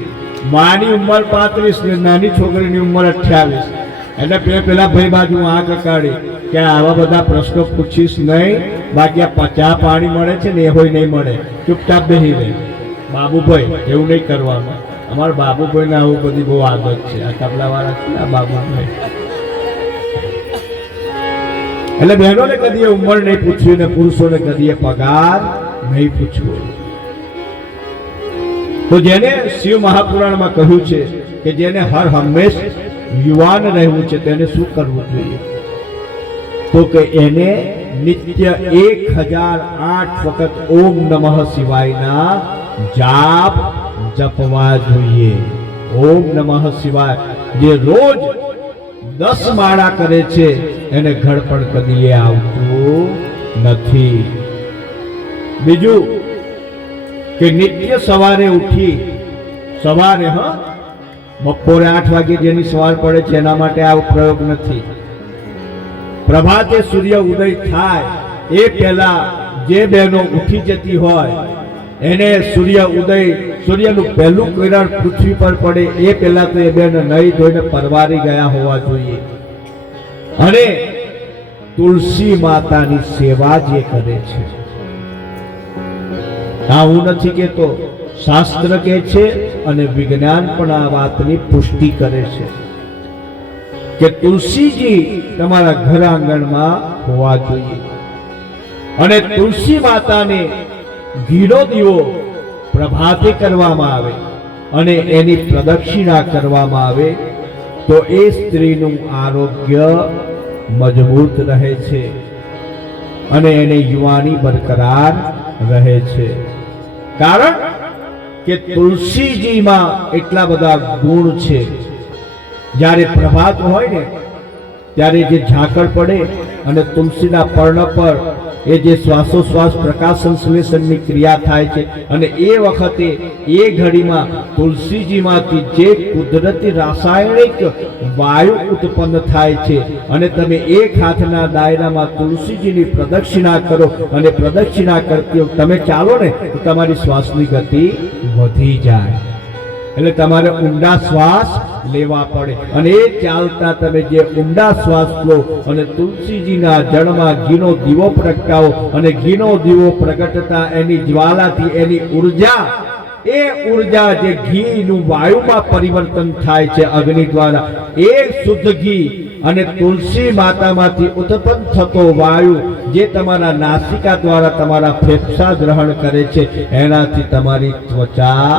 માની ઉંમર 35 ને નાની છોકરીની ઉંમર 28. એટલે પેલા ભાઈ બાજુ આંખ કાઢી કે આવા બધા પ્રશ્નો પૂછીશ નહીં, બાકી આ ચા પાણી મળે છે ને એ હોય નહીં મળે, ચૂપચાપ બેસી રહે. બાબુભાઈ એવું નહીં કરવાનું. અમારા બાબુભાઈને આવું બધી બહુ આદત છે. આ તબલાવાળા છે આ બાબુભાઈ. એટલે બહેનોને કદી ઉંમર નહીં પૂછવી ને પુરુષોને કદી પગાર નહીં પૂછવો. તો જેને શિવ મહાપુરાણમાં કહ્યું છે કે જેને હર હંમેશ યુવાન રહેવું છે તેને શું કરવું જોઈએ? તો કે એને નિત્ય 1008 વખત ઓમ નમઃ શિવાયના જાપ જપવા જોઈએ. ઓમ નમઃ શિવાય જે રોજ 10 માળા કરે છે એને ઘડપણ કદી આવતું નથી. બીજું કે નિત્ય સવારે ઉઠી સવારે બપોરે 8 વાગે જેની સવાર પડે છે એના માટે આ પ્રયોગ નથી. પ્રભાતે સૂર્ય ઉદય થાય એ પહેલા જે બહેનો ઉઠી જતી હોય એને સૂર્યનું પહેલું કિરણ પૃથ્વી પર પડે એ પહેલા તો એ બેન નહીં ધોઈને પરવારી ગયા હોવા જોઈએ. અને તુલસી માતાની સેવા જે કરે છે, આ હું નથી કહેતો, શાસ્ત્ર કહે છે અને વિજ્ઞાન પણ આ વાતની પુષ્ટિ કરે છે કે તુલસીજી તમારા ઘર આંગણમાં હોવા જોઈએ. અને તુલસી માતાને ઘીનો દીવો પ્રભાતે કરવામાં આવે અને એની પ્રદક્ષિણા કરવામાં આવે તો એ સ્ત્રીનું આરોગ્ય મજબૂત રહે છે અને એને યુવાની બરકરાર રહે છે. કારણ કે તુલસીજીમાં એટલા બધા ગુણ છે. જ્યારે પ્રભાત હોય ને ત્યારે જે ઝાકળ પડે અને તુલસીના પર્ણ પર એ જે શ્વાસોશ્વાસ પ્રકાશ સંશ્લેષણની ક્રિયા થાય છે અને એ વખતે એ ઘડીમાં તુલસીજીમાંથી જે કુદરતી રાસાયણિક વાયુ ઉત્પન્ન થાય છે અને તમે એક હાથના દાયરામાં તુલસીજીની પ્રદક્ષિણા કરો અને પ્રદક્ષિણા કરતી તમે ચાલો ને તો તમારી શ્વાસની ગતિ વધી જાય. એટલે તમારે ઊંડા શ્વાસ લેવા પડે અને એ ચાલતા તમે જે ઊંડા શ્વાસ લો અને તુલસીજીના જળમાં ઘીનો દીવો પ્રગટાવો અને ઘીનો દીવો પ્રગટતા એની જ્વાલાથી એની ઉર્જા એ ઉર્જા જે ઘીનું વાયુમાં પરિવર્તન થાય છે અગ્નિ દ્વારા, એ શુદ્ધ ઘી અને તુલસી માતામાંથી ઉત્પન્ન થતો વાયુ જે તમારા નાસિકા દ્વારા તમારા ફેફસા ગ્રહણ કરે છે, એનાથી તમારી ત્વચા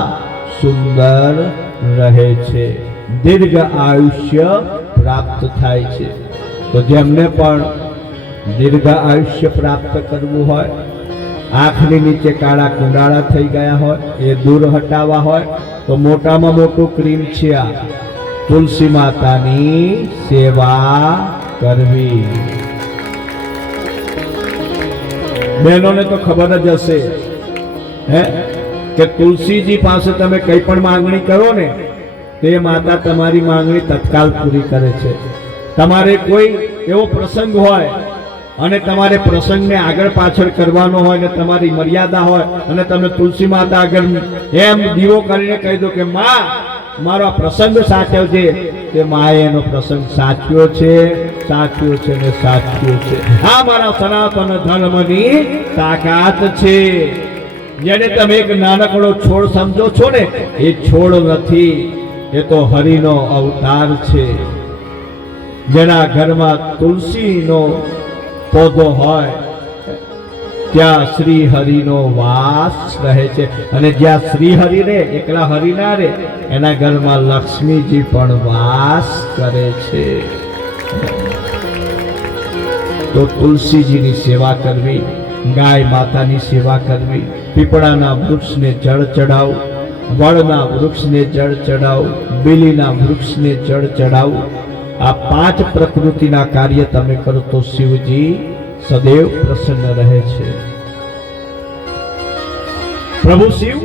સુંદર રહે છે, દીર્ઘ આયુષ્ય પ્રાપ્ત થાય છે. તો જેમને પણ દીર્ઘ આયુષ્ય પ્રાપ્ત કરવું હોય, આંખની નીચે કાળા કુંડાળા થઈ ગયા હોય, એ દૂર હટાવવા હોય, તો મોટામાં મોટું ક્રીમ છે આ તુલસી માતાની સેવા કરવી. બહેનોને તો ખબર જ હશે કે તુલસીજી પાસે તમે કઈ પણ માંગણી કરો ને, તે માતા તમારી માંગણી તત્કાલ પૂરી કરે છે. તમારે કોઈ એવો પ્રસંગ હોય અને તમારે પ્રસંગને આગળ પાછળ કરવાનો હોય ને તમારી મર્યાદા હોય, અને તમે તુલસી માતા આગળ એમ દીવો કરીને કહી દો કે માં મારો પ્રસંગ સાચવજે, તે માએ એનો પ્રસંગ સાચ્યો છે, સાચ્યો છે ને સાચ્યો છે. આ મારા સનાતન ધર્મની તાકાત છે. જેને તમે એક નાનકડો છોડ સમજો છો ને, એ છોડ નથી, એ તો હરિનો અવતાર છે. જેના ઘરમાં તુલસીનો પૌધો હોય ત્યાં શ્રી હરિનો વાસ રહે છે, અને જ્યાં શ્રી હરિ રે, એકલા હરિ ના રે, એના ઘરમાં લક્ષ્મીજી પણ વાસ કરે છે. તો તુલસીજીની સેવા કરવી, ગાય માતાની સેવા કરવી, પીપળાના વૃક્ષને જળ ચડાવું, વડના વૃક્ષને જળ ચડાવું, બીલીના વૃક્ષને જળ ચડાવું. આ 5 પ્રકૃતિના કાર્ય તમે કરો તો શિવજી સદૈવ પ્રસન્ન રહે છે. પ્રભુ શિવ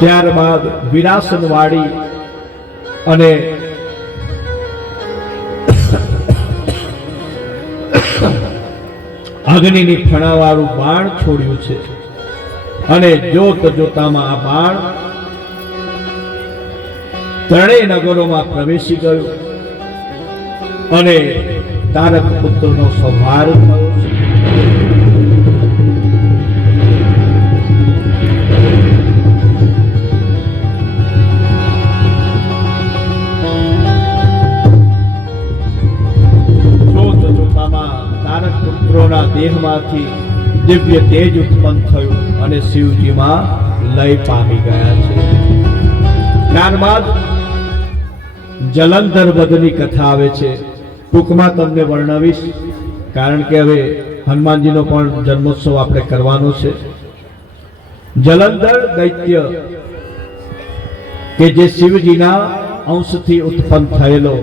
ત્યારબાદ વિરાસન વાળી અને અગ્નિની ફણાવાળું બાણ છોડ્યું છે, અને જોત જોતામાં આ બાણ ત્રણેય નગરોમાં પ્રવેશી ગયું અને તારક પુત્રનો સંહાર થયો છે. જોત જોતામાં તારક પુત્રોના દેહમાંથી દિવ્ય તેજ ઉત્પન્ન થયું અને શિવજીમાં લય પામી ગયા છે. ત્યારબાદ જલંધર વધની કથા આવે છે. ટૂંકમાં તમને વર્ણવીશ, કારણ કે હવે હનુમાનજીનો પણ જન્મોત્સવ આપણે કરવાનો છે. જલંધર દૈત્ય કે જે શિવજીના અંશથી ઉત્પન્ન થયેલો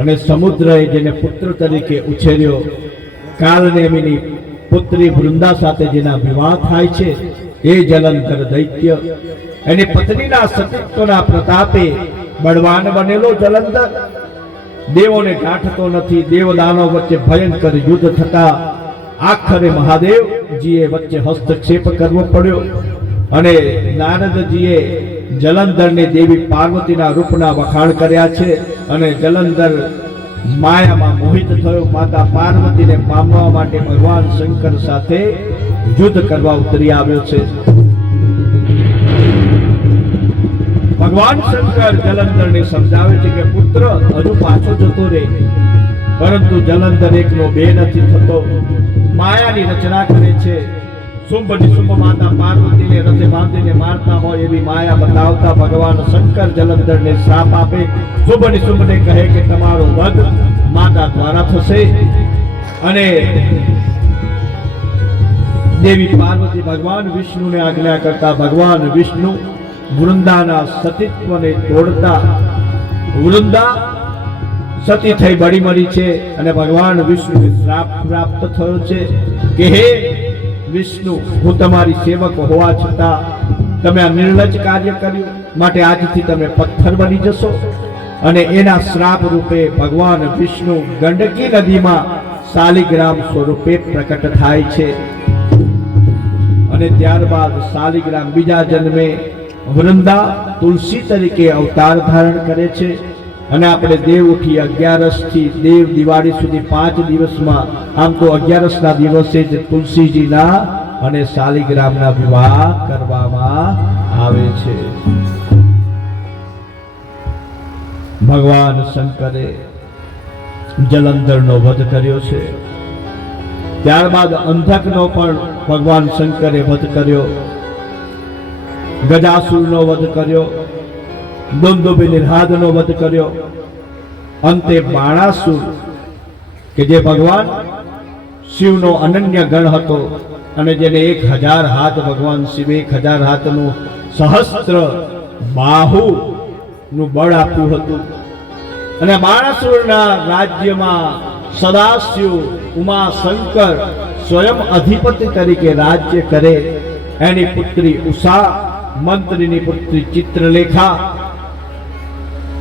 અને સમુદ્રએ જેને પુત્ર તરીકે ઉછેર્યો, કાલનેમીની પુત્રી વૃંદા સાથે જેના વિવાહ થાય છે, એ જલંધર દૈત્ય એની પત્નીના સતીત્વના પ્રતાપે બળવાન બનેલો જલંધર દેવોને ગાંઠતો નથી. દેવદાનવ વચ્ચે ભયંકર યુદ્ધ થતા આખરે મહાદેવજીએ વચ્ચે હસ્તક્ષેપ કરવો પડ્યો અને નારદજીએ જલંધરની દેવી પાર્વતીના રૂપના વખાણ કર્યા છે, અને જલંધર માયામાં મોહિત થયો. માતા પાર્વતીને પામવા માટે ભગવાન શંકર સાથે યુદ્ધ કરવા ઉતરી આવ્યો છે. ભગવાન શંકર જલંધરને સમજાવે છે કે પુત્ર હજુ પાછો જતો રહે, પરંતુ જલંધર એકનો બે નથી થતો. માયાની રચના કરે છે. શુંભ નિશુંભ માતા પાર્વતીને રથે બાંધીને મારતા હોય એવી માયા બતાવતા ભગવાન શંકર જલંધરને શ્રાપ આપે. શુંભ નિશુંભને કહે કે તમારો વધ માતા દ્વારા થશે, અને દેવી પાર્વતી ભગવાન વિષ્ણુને આજ્ઞા કરતા ભગવાન વિષ્ણુ વૃંદાના સતીત્વને તોડતા, વૃંદા સતી થઈ બળી મરી છે, અને ભગવાન વિષ્ણુને શ્રાપ પ્રાપ્ત થયો છે કે હે વિષ્ણુ, હું તમારી સેવક હોવા છતાં તમે આ નિર્લજ્જ કાર્ય કર્યું, માટે આજથી તમે પથ્થર બની જશો. અને એના શ્રાપ રૂપે ભગવાન વિષ્ણુ ગંડકી નદીમાં શાલિગ્રામ સ્વરૂપે પ્રકટ થાય છે. અને ત્યારબાદ શાલિગ્રામ બીજા જન્મે વૃંદા તુલસી તરીકે અવતાર ધારણ કરે છે. અને આપણે દેવ ઉઠી 11 થી દેવ દિવાળી સુધી 5 દિવસમાં, આમ તો 11ના દિવસે જ તુલસીજીના અને શાલિગ્રામના વિવાહ કરવામાં આવે છે. ભગવાન શંકરે જલંધરનો વધ કર્યો છે. ત્યારબાદ અંધકનો પણ ભગવાન શંકરે વધ કર્યો, ગજાસુરનો વધ કર્યો, દુંદુભી નિર્હાદનો વધ કર્યો. અંતે બાણાસુર કે જે ભગવાન શિવનો અનન્ય ગણ હતો અને જેને 1000 હાથ, ભગવાન શિવે 1000 હાથનું સહસ્ત્ર બાહુનું બળ આપ્યું હતું. અને બાણાસુરના રાજ્યમાં સદાશિવ, ઉમાશંકર સ્વયં અધિપતિ તરીકે રાજ્ય કરે. એની પુત્રી ઉષા, મંત્રીની પુત્રી ચિત્રલેખા.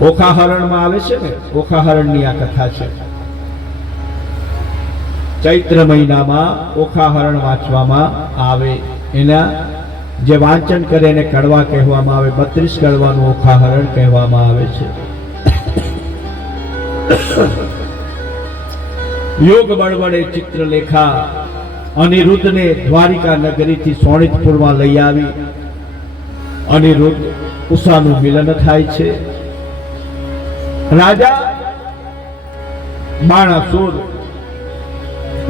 ઓખાહરણમાં આવે છે ને, ઓખાહરણની આ કથા છે. ચૈત્ર મહિનામાં ઓખાહરણ વાંચવામાં આવે. એના જે વાંચન કરે એને કડવા કહેવામાં આવે. 32 કડવાનું ઓખાહરણ કહેવામાં આવે છે. યોગ બળ વડે ચિત્રલેખા અનિરુદ્ધને દ્વારિકા નગરીથી સોણિતપુરમાં લઈ આવી. અનિરુદ્ધ ઉષાનું મિલન થાય છે. રાજા બાણાસુર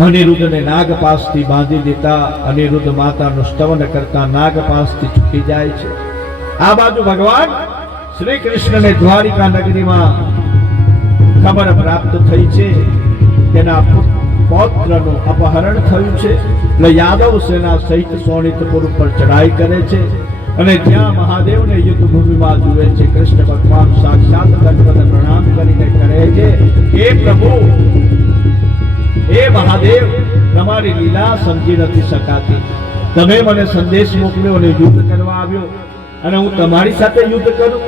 અનિરુદ્ધને નાગપાશથી બાંધી દેતા, અનિરુદ્ધ માતાનું સ્તવન કરતા નાગપાશથી છૂટી જાય છે. આ બાજુ ભગવાન શ્રી કૃષ્ણને દ્વારિકા નગરીમાં ખબર પ્રાપ્ત થઈ છે, તેના પૌત્રનું અપહરણ થયું છે. એટલે યાદવ સેના સહિત સોણિતપુર ઉપર ચઢાઈ કરે છે અને ત્યાં મહાદેવને યુદ્ધ ભૂમિમાં જુએ છે. કૃષ્ણ ભગવાન સાક્ષાત દંડવત પ્રણામ કરીને કહે છે, હે પ્રભુ, હે મહાદેવ, તમારી લીલા સમજી નથી શકાતી. તમે મને સંદેશ મોકલ્યો અને યુદ્ધ કરવા આવ્યો અને હું તમારી સાથે યુદ્ધ કરું?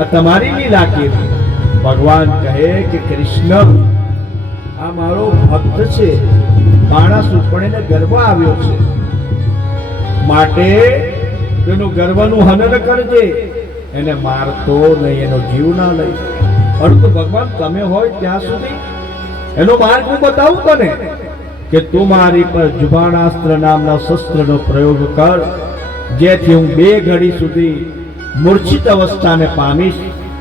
આ તમારી લીલા કેવી? ભગવાન કહે કે કૃષ્ણ, આ મારો ભક્ત છે, બાણાસુર પણ એને ગર્વ આવ્યો છે, માટે તેનું ગર્વનું હનન કરજે. એને મારતો નહીં, એનો જીવ ના લઈ. પરંતુ ભગવાન તમે હોય ત્યાં સુધી એનો માર્ગ હું બતાવું તને, કે તું મારી પર જુબાણાસ્ત્ર નામના શસ્ત્રનો પ્રયોગ કર, જેથી હું 2 ઘડી સુધી મૂર્છિત અવસ્થાને પામીશ.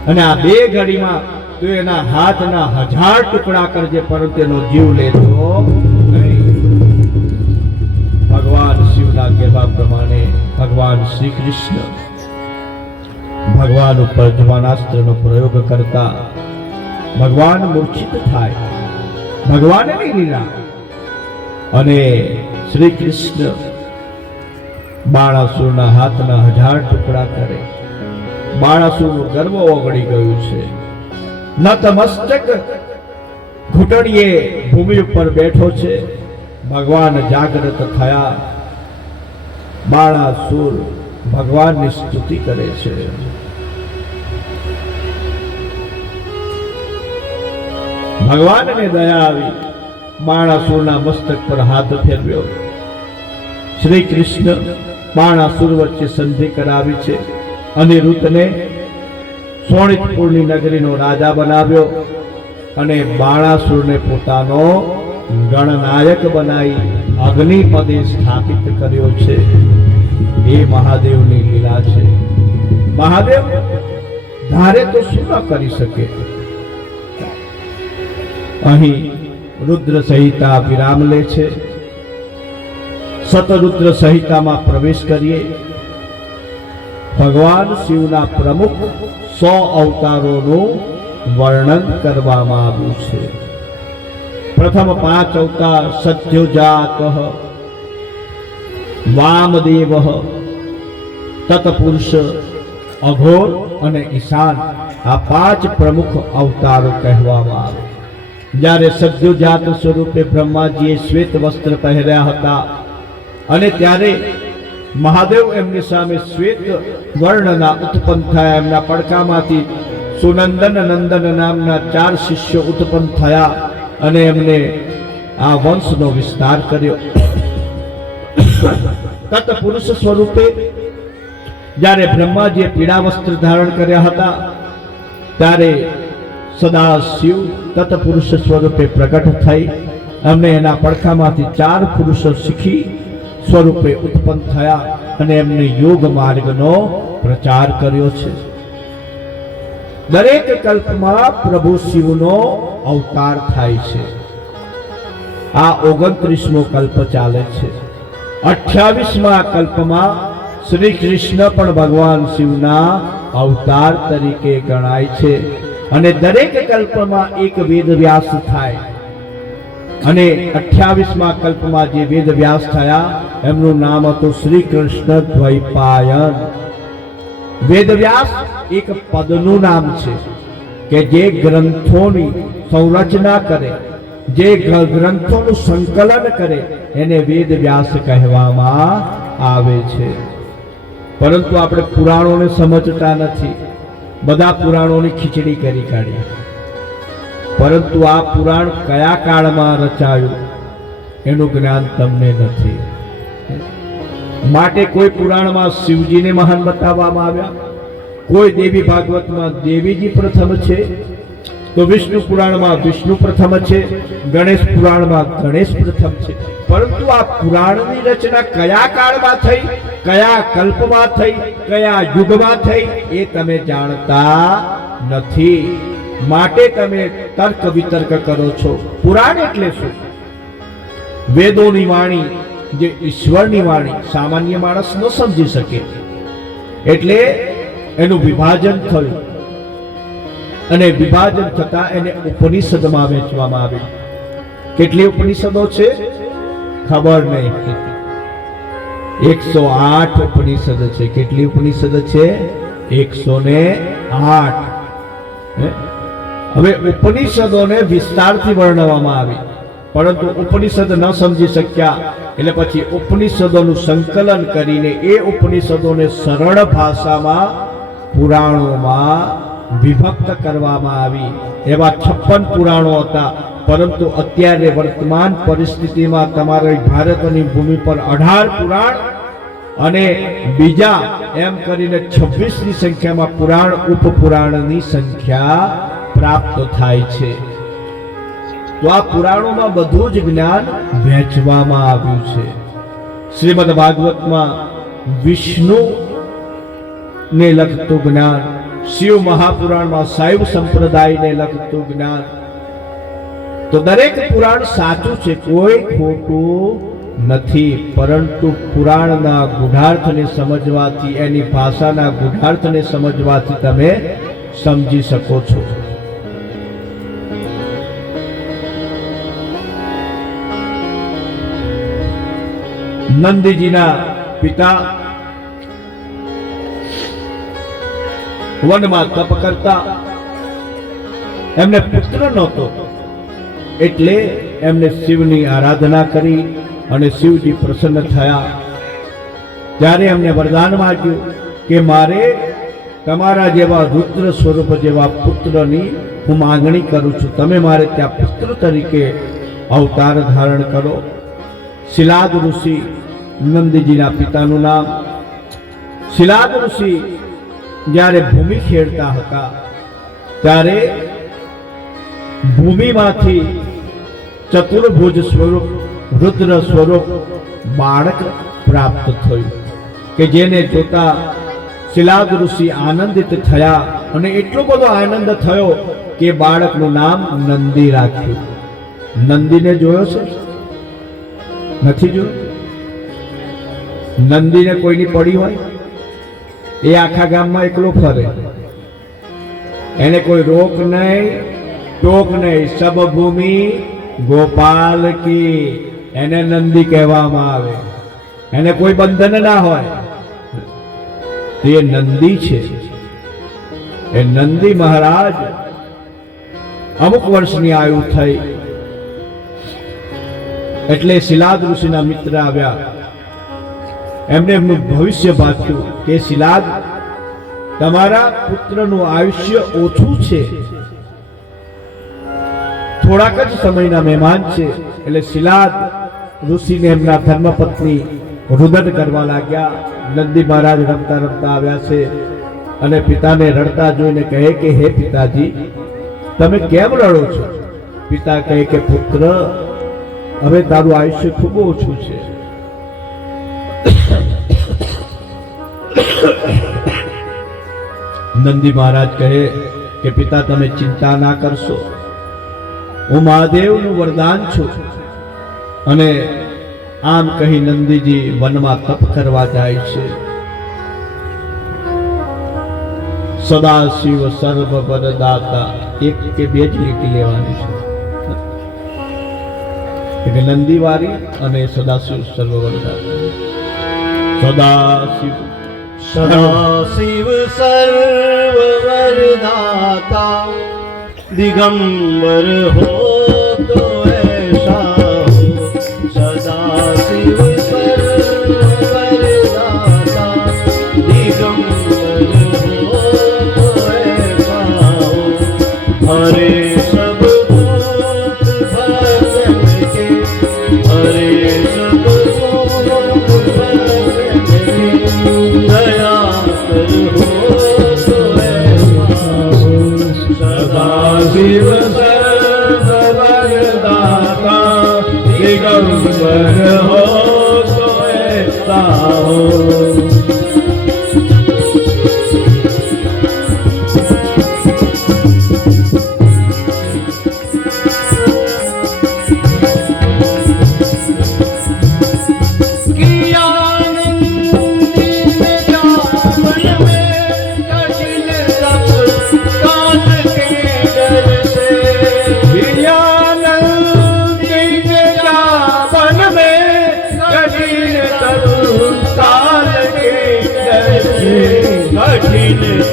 અને આ 2 ઘડીમાં તું એના હાથના 1000 ટુકડા કરજે, પરંતુ એનો જીવ લેતો નહીં. ભગવાન શિવના કહેવા પ્રમાણે ભગવાન શ્રી કૃષ્ણ ભગવાન ઉપર જુબાણાસ્ત્રનો પ્રયોગ કરતા ભગવાન મૂર્છિત થાય. ભગવાનની લીલા. અને શ્રી કૃષ્ણ બાણાસુરના હાથના 1000 ટુકડા કરે. બાણાસુરનું ગર્વ ઓગળી ગયું છે. નતમસ્તક ઘૂંટણીએ ભૂમિ ઉપર બેઠો છે. ભગવાન જાગૃત થયા. બાણાસુર ભગવાનની સ્તુતિ કરે છે. ભગવાનને દયા આવી. બાણાસુરના મસ્તક પર હાથ ફેરવ્યો. શ્રી કૃષ્ણ બાણાસુર વચ્ચે સંધિ કરાવી છે. અનિરુદ્ધને સોણિતપુરની નગરીનો રાજા બનાવ્યો અને બાણાસુરને પોતાનો ગણનાયક બનાવી અગ્નિપદે સ્થાપિત કર્યો છે. એ મહાદેવની લીલા છે. મહાદેવ ધારે તો શું ન કરી શકે. અહીં રુદ્ર સંહિતા વિરામ લે છે. સતરુદ્ર સંહિતામાં પ્રવેશ કરીએ. ભગવાન શિવના પ્રમુખ 100 અવતારોનું વર્ણન કરવામાં આવ્યું છે. પ્રથમ 5 અવતાર સત્યોજાત, વામદેવ, તત્પુરુષ, અઘોર અને ઈશાન, આ 5 પ્રમુખ અવતારો કહેવામાં આવે. જ્યારે સત્યોજાત સ્વરૂપે બ્રહ્માજીએ શ્વેત વસ્ત્ર પહેર્યા હતા અને ત્યારે મહાદેવ એમની સામે શ્વેત વર્ણના ઉત્પન્ન થયા. એમના પડખામાંથી સુનંદન, નંદન નામના 4 શિષ્યો ઉત્પન્ન થયા અને એમને આ વંશનો વિસ્તાર કર્યો. તત્પુરુષ સ્વરૂપે જ્યારે બ્રહ્માજીએ પીળા વસ્ત્ર ધારણ કર્યા હતા ત્યારે સદા શિવ તત્પુરુષ સ્વરૂપે પ્રગટ થઈ. અમને એના પડખામાંથી 4 પુરુષો શીખી સ્વરૂપે ઉત્પન્ન થયા અને એમને યોગ માર્ગનો પ્રચાર કર્યો છે. દરેક કલ્પમાં પ્રભુ શિવનો અવતાર થાય છે. આ 29મો કલ્પ ચાલે છે. 28મા કલ્પમાં શ્રી કૃષ્ણ પણ ભગવાન શિવના અવતાર તરીકે ગણાય છે અને દરેક કલ્પમાં એક વેદ વ્યાસ થાય અને 28મા કલ્પમાં જે વેદ વ્યાસ થયા એમનું નામ હતું શ્રી કૃષ્ણ દ્વૈપાયન. વેદ વ્યાસ એક પદનું નામ છે કે જે ગ્રંથોની સંરચના કરે, જે ગ્રંથોનું સંકલન કરે એને વેદ વ્યાસ કહેવામાં આવે છે. પરંતુ આપણે પુરાણોને સમજતા નથી. બધા પુરાણોની ખીચડી કરી કાઢી. પરંતુ આ પુરાણ કયા કાળમાં રચાયું એનું જ્ઞાન તમને નથી. માટે કોઈ પુરાણમાં શિવજીને મહાન બતાવવામાં આવ્યા, કોઈ દેવી ભાગવતમાં દેવીજી પ્રથમ છે, તો વિષ્ણુ પુરાણમાં વિષ્ણુ પ્રથમ છે, ગણેશ પુરાણમાં ગણેશ પ્રથમ છે. પરંતુ આ પુરાણની રચના કયા કાળમાં થઈ, કયા કલ્પમાં થઈ, કયા યુગમાં થઈ એ તમે જાણતા નથી. માટે તમે તર્ક વિતર્ક કરો છો. પુરાણ એટલે શું? વેદોની વાણી, જે ઈશ્વરની વાણી સામાન્ય માણસ ન સમજી શકે, એટલે એનું વિભાજન થયું અને વિભાજન થતા એને ઉપનિષદમાં વહેંચવામાં આવ્યું. કેટલી ઉપનિષદો છે ખબર નહીં. 108 ઉપનિષદ છે. કેટલી ઉપનિષદ છે? 108. હવે ઉપનિષદોને વિસ્તારથી વર્ણવવામાં આવી, પરંતુ ઉપનિષદ ન સમજી શક્યા એટલે પછી ઉપનિષદોનું સંકલન કરીને એ ઉપનિષદોને સરળ ભાષામાં પુરાણોમાં વિભક્ત કરવામાં આવી. એવા 56 પુરાણો હતા. પરંતુ અત્યારે વર્તમાન પરિસ્થિતિમાં તમારા ભારતની ભૂમિ પર 18 પુરાણ અને બીજા એમ કરીને 26ની સંખ્યામાં પુરાણ ઉપપુરાણની સંખ્યા પ્રાપ્ત થાય છે. તો આ પુરાણોમાં બધું જ જ્ઞાન વહેંચવામાં આવ્યું છે. શ્રીમદ ભાગવતમાં વિષ્ણુ ને લગતું જ્ઞાન, શિવ મહાપુરાણમાં શૈવ સંપ્રદાયને લગતું જ્ઞાન. તો દરેક પુરાણ સાચું છે, કોઈ ખોટું નથી. પરંતુ પુરાણના ગૂઢાર્થને સમજવાથી, એની ભાષાના ગૂઢાર્થને સમજવાથી તમે સમજી શકો છો. નંદીજીના પિતા વનમાં તપ કરતા, એમને પુત્ર નહોતો એટલે એમને શિવની આરાધના કરી અને શિવજી પ્રસન્ન થયા. ત્યારે એમને વરદાન માંગ્યું કે મારે તમારા જેવા રુદ્ર સ્વરૂપ જેવા પુત્રની હું માંગણી કરું છું. તમે મારે ત્યાં પુત્ર તરીકે અવતાર ધારણ કરો. શિલાદ ઋષિ નંદજીના પિતાનું નામ. શિલાદ ઋષિ જ્યારે ભૂમિ ખેડતા હતા ત્યારે ભૂમિમાંથી ચતુર્ભુજ સ્વરૂપ રુદ્ર સ્વરૂપ બાળક પ્રાપ્ત થયું કે જેને જોતા શિલાદ ઋષિ આનંદિત થયા અને એટલો બધો આનંદ થયો કે બાળકનું નામ નંદી રાખ્યું. નંદીને જોયો છે? નથી જોયો? નંદીને કોઈની પડી હોય? એ આખા ગામમાં એકલો ફરે, એને કોઈ રોક નહીં ટોક નહીં. સબ ભૂમિ ગોપાલ કી, એને નંદી કહેવામાં આવે. એને કોઈ બંધન ના હોય. એ નંદી છે. એ નંદી મહારાજ અમુક વર્ષની આયુ થઈ એટલે શિલાદ ઋષિના મિત્ર આવ્યા. એમને એમનું ભવિષ્ય ભાક્યું કે શિલાદ, તમારા પુત્રનું આયુષ્ય ઓછું છે, થોડાક જ સમયના મહેમાન છે. એટલે શિલાદ ઋષિને એમના ધર્મપત્ની રુદન કરવા લાગ્યા. નંદી મહારાજ રમતા રમતા આવ્યા છે અને પિતાને રડતા જોઈને કહે કે હે પિતાજી, તમે કેમ રડો છો? પિતા કહે કે પુત્ર, હવે તારું આયુષ્ય ખૂબ ઓછું છે, નંદી મહારાજ કહે કે પિતા તમે ચિંતા ના કરશો, હું મહાદેવનું વરદાન છું. અને આમ કહી નંદીજી વનમાં તપ કરવા જાય છે. સદાશિવ સર્વ વરદાતા, એક કે બે જ લીટી લેવાની છે. એટલે નંદીવારી અને સદાશિવ સર્વ વરદાતા. સદાશિવ સદાશિવ સર્વ વરદાતા, દિગંબર હો તો ऐसा हो. સદાશિવ સર્વ વરદાતા, દિગંબર હો તો ऐसा हो. हरे सब भूत भजन के, हरे सब भूत भजन के, दया कर हो तो ऐसा हो. સદાશિવ સર્વ વરદાતા, દિગંબર હો તો ऐसा हो.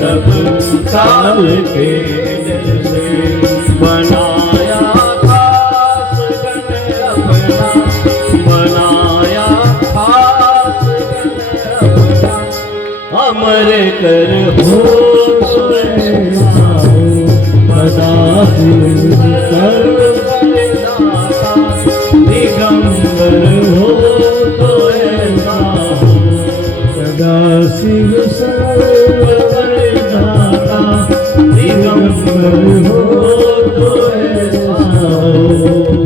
सब काल के डर से बनाया खास गण अपना, बनाया खास गण अपना. अमर कर हो ऐसा हो. सदाशिव सर्व वरदाता, दिगंबर हो तो ऐसा हो. सदाशिव सर्व वरदाता, दिगंबर हो तो ऐसा हो.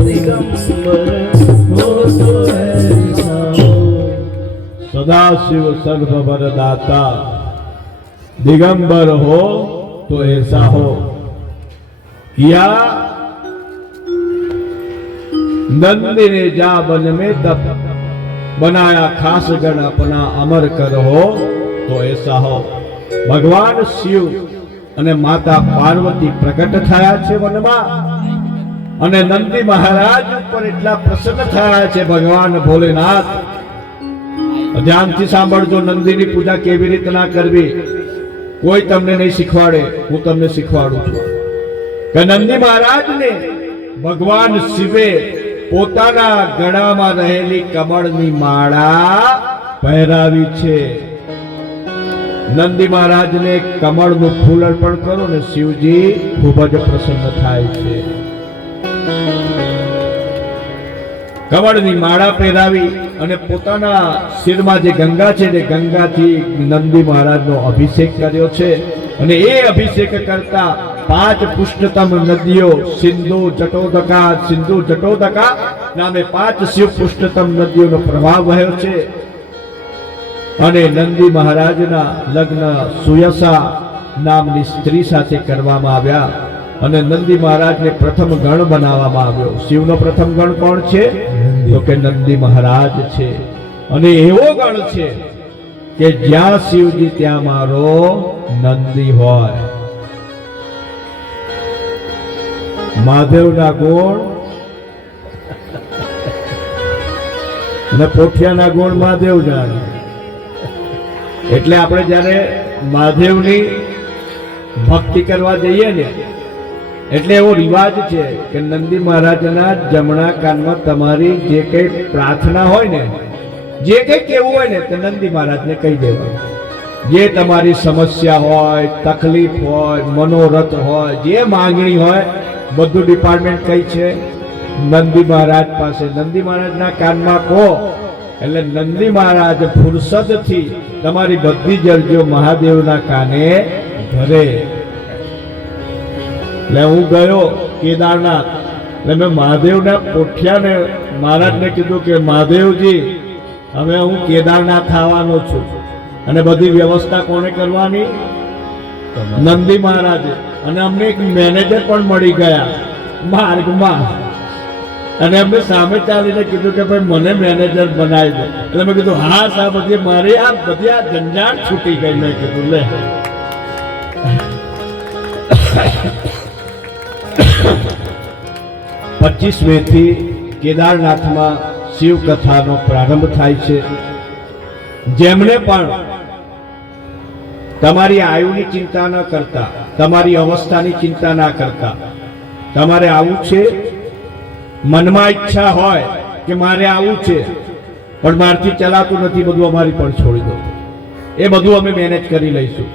दिगंबर हो तो ऐसा हो. सदाशिव सर्व वरदाता, दिगंबर हो तो ऐसा हो. या नंदी ने जा बन में तब बनाया खास गण अपना, अमर कर हो तो ऐसा हो. ભગવાન શિવ અને માતા પાર્વતી પ્રગટ થયા છે વનમાં, અને નંદી મહારાજ ઉપર એટલા પ્રસન્ન થયા છે ભગવાન ભોલેનાથ. ધ્યાનથી સાંભળજો, નંદીની પૂજા કેવી રીતના કરવી કોઈ તમને નહીં શીખવાડે, હું તમને શીખવાડું છું. કે નંદી મહારાજને ભગવાન શિવે પોતાના ગળામાં રહેલી કમળની માળા પહેરાવી છે. નંદી મહારાજને કમળનું ફૂલ અર્પણ કરો ને શિવજી ખૂબ જ પ્રસન્ન થાય છે. કમળની માળા પહેરાવી અને પોતાના શિરમાં જે ગંગા છે તે ગંગાથી નંદી મહારાજનો અભિષેક કર્યો છે. અને એ અભિષેક કરતા 5 પુષ્ટતમ નદીઓ, સિંધુ જટોદકા, સિંધુ જટોદકા નામે 5 શિવ પુષ્ટતમ નદીઓનો પ્રવાહ વહ્યો છે. અને નંદી મહારાજના લગ્ન સુયસા નામની સ્ત્રી સાથે કરવામાં આવ્યા. અને નંદી મહારાજને પ્રથમ ગણ બનાવવામાં આવ્યો. શિવનો પ્રથમ ગણ કોણ છે? તો કે નંદી મહારાજ છે. અને એવો ગણ છે કે જ્યાં શિવજી ત્યાં મારો નંદી હોય. મહાદેવના ગુણ અને પોઠિયાના ગુણ મહાદેવ જાણે. એટલે આપણે જ્યારે મહાદેવની ભક્તિ કરવા જઈએ ને, એટલે એવો રિવાજ છે કે નંદી મહારાજના જમણા કાનમાં તમારી જે કંઈ પ્રાર્થના હોય ને, જે કંઈ કહેવું હોય ને તે નંદી મહારાજને કહી દેવાનું. જે તમારી સમસ્યા હોય, તકલીફ હોય, મનોરથ હોય, જે માંગણી હોય, બધું ડિપાર્ટમેન્ટ કઈ છે? નંદી મહારાજ પાસે. નંદી મહારાજના કાનમાં કહો એટલે નંદી મહારાજ ફુરસદથી તમારી બધી જ અરજીઓ મહાદેવના કાને ધરે. એટલે હું ગયો કેદારનાથ, એટલે મેં મહાદેવના પોઠિયાને મહારાજને કીધું કે મહાદેવજી હવે હું કેદારનાથ આવવાનો છું અને બધી વ્યવસ્થા કોને કરવાની? નંદી મહારાજે. અને અમને એક મેનેજર પણ મળી ગયા માર્ગમાં, અને અમને સામે ચાલીને કીધું કે ભાઈ મને મેનેજર બનાવી દે. એટલે મેં કીધું હા સાહેબ, મારી આ બધી આ ઝંઝાટ છૂટી ગઈ. મેં કીધું લે. 25 મે થી કેદારનાથમાં શિવ કથાનો પ્રારંભ થાય છે. જેમણે પણ તમારી આયુની ચિંતા ન કરતા, તમારી અવસ્થાની ચિંતા ના કરતા, તમારે આવું છે, મનમાં ઈચ્છા હોય કે મારે આવું છે પણ મારથી ચલાતું નથી, બધું અમારી પર છોડી દો, એ બધું અમે મેનેજ કરી લઈશું.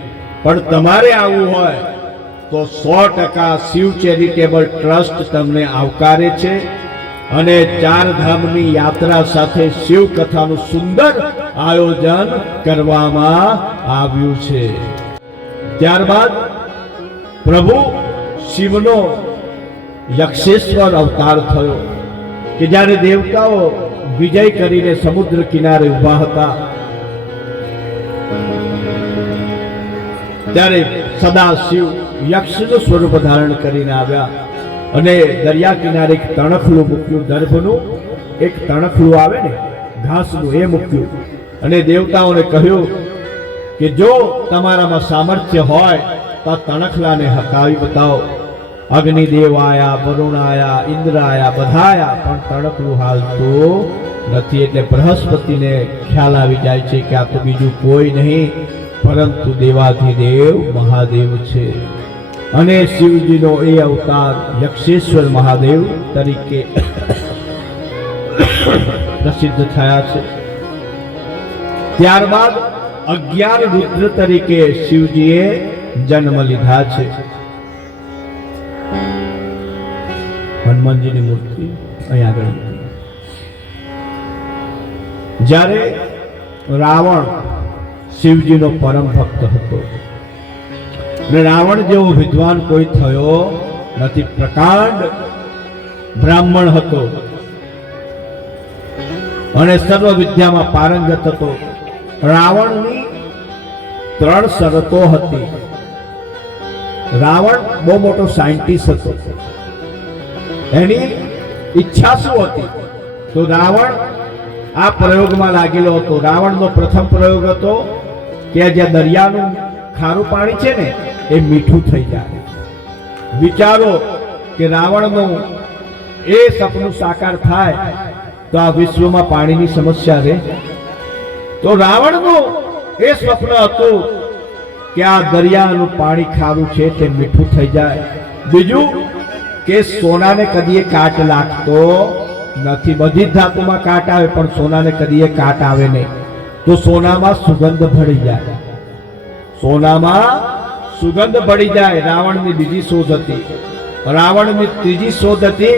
પણ તમારે આવું હોય તો 100% શિવ ચેરિટેબલ ટ્રસ્ટ તમને આવકારે છે અને 4 ધામની યાત્રા સાથે શિવ કથાનું સુંદર આયોજન કરવામાં આવ્યું છે. ત્યારબાદ પ્રભુ શિવનો યક્ષેશ્વર અવતાર થયો કે જ્યારે દેવતાઓ વિજય કરીને સમુદ્ર કિનારે ઊભા હતા ત્યારે સદાશિવ યક્ષનું સ્વરૂપ ધારણ કરીને આવ્યા અને દરિયા કિનારે એક તણખલું મૂક્યું, દર્ભનું એક તણખલું આવે ને ઘાસનું, એ મૂક્યું અને દેવતાઓને કહ્યું કે જો તમારામાં સામર્થ્ય હોય તો તણખલાને હકાવી બતાવો. અગ્નિદેવ આયા, વરુણ આયા, ઇન્દ્ર આયા, બધા આયા, પણ તણખલું હાલતું નથી. એટલે બૃહસ્પતિને ખ્યાલ આવી જાય છે કે આ તો બીજું કોઈ નહીં પરંતુ દેવાધિદેવ મહાદેવ છે. અને શિવજીનો એ અવતાર યક્ષેશ્વર મહાદેવ તરીકે પ્રસિદ્ધ થયા છે. ત્યારબાદ 11 રુદ્ર તરીકે શિવજીએ જન્મ લીધા છે. હનુમાનજીની મૂર્તિ અહીં આગળ. જ્યારે રાવણ શિવજીનો પરમ ભક્ત હતો અને રાવણ જેવો વિદ્વાન કોઈ થયો નથી. પ્રકાંડ બ્રાહ્મણ હતો અને સર્વ વિદ્યામાં પારંગત હતો. રાવણની 3 શરતો હતી. રાવણ બહુ મોટો સાયન્ટિસ્ટ હતો. એની ઈચ્છા શું હતી? તો રાવણ આ પ્રયોગમાં લાગેલો હતો. રાવણનો પ્રથમ પ્રયોગ હતો કે જ્યાં દરિયાનું ખારું પાણી છે ને એ મીઠું થઈ જાય. વિચારો કે રાવણનું એ સપનું સાકાર થાય તો આ વિશ્વમાં પાણીની સમસ્યા રહે. તો રાવણનું એ સ્વપ્ન હતું કે આ દરિયાનું પાણી ખારું છે તે મીઠું થઈ જાય. બીજું કે સોનાને કદીએ કાટ લાગતો નથી. બધી જ ધાતુમાં કાટ આવે પણ સોનાને કદીએ કાટ આવે નહીં. તો સોનામાં સુગંધ ભળી જાય. સોનામાં સુગંધ ભળી જાય. રાવણની બીજી શોધ હતી. રાવણની ત્રીજી શોધ હતી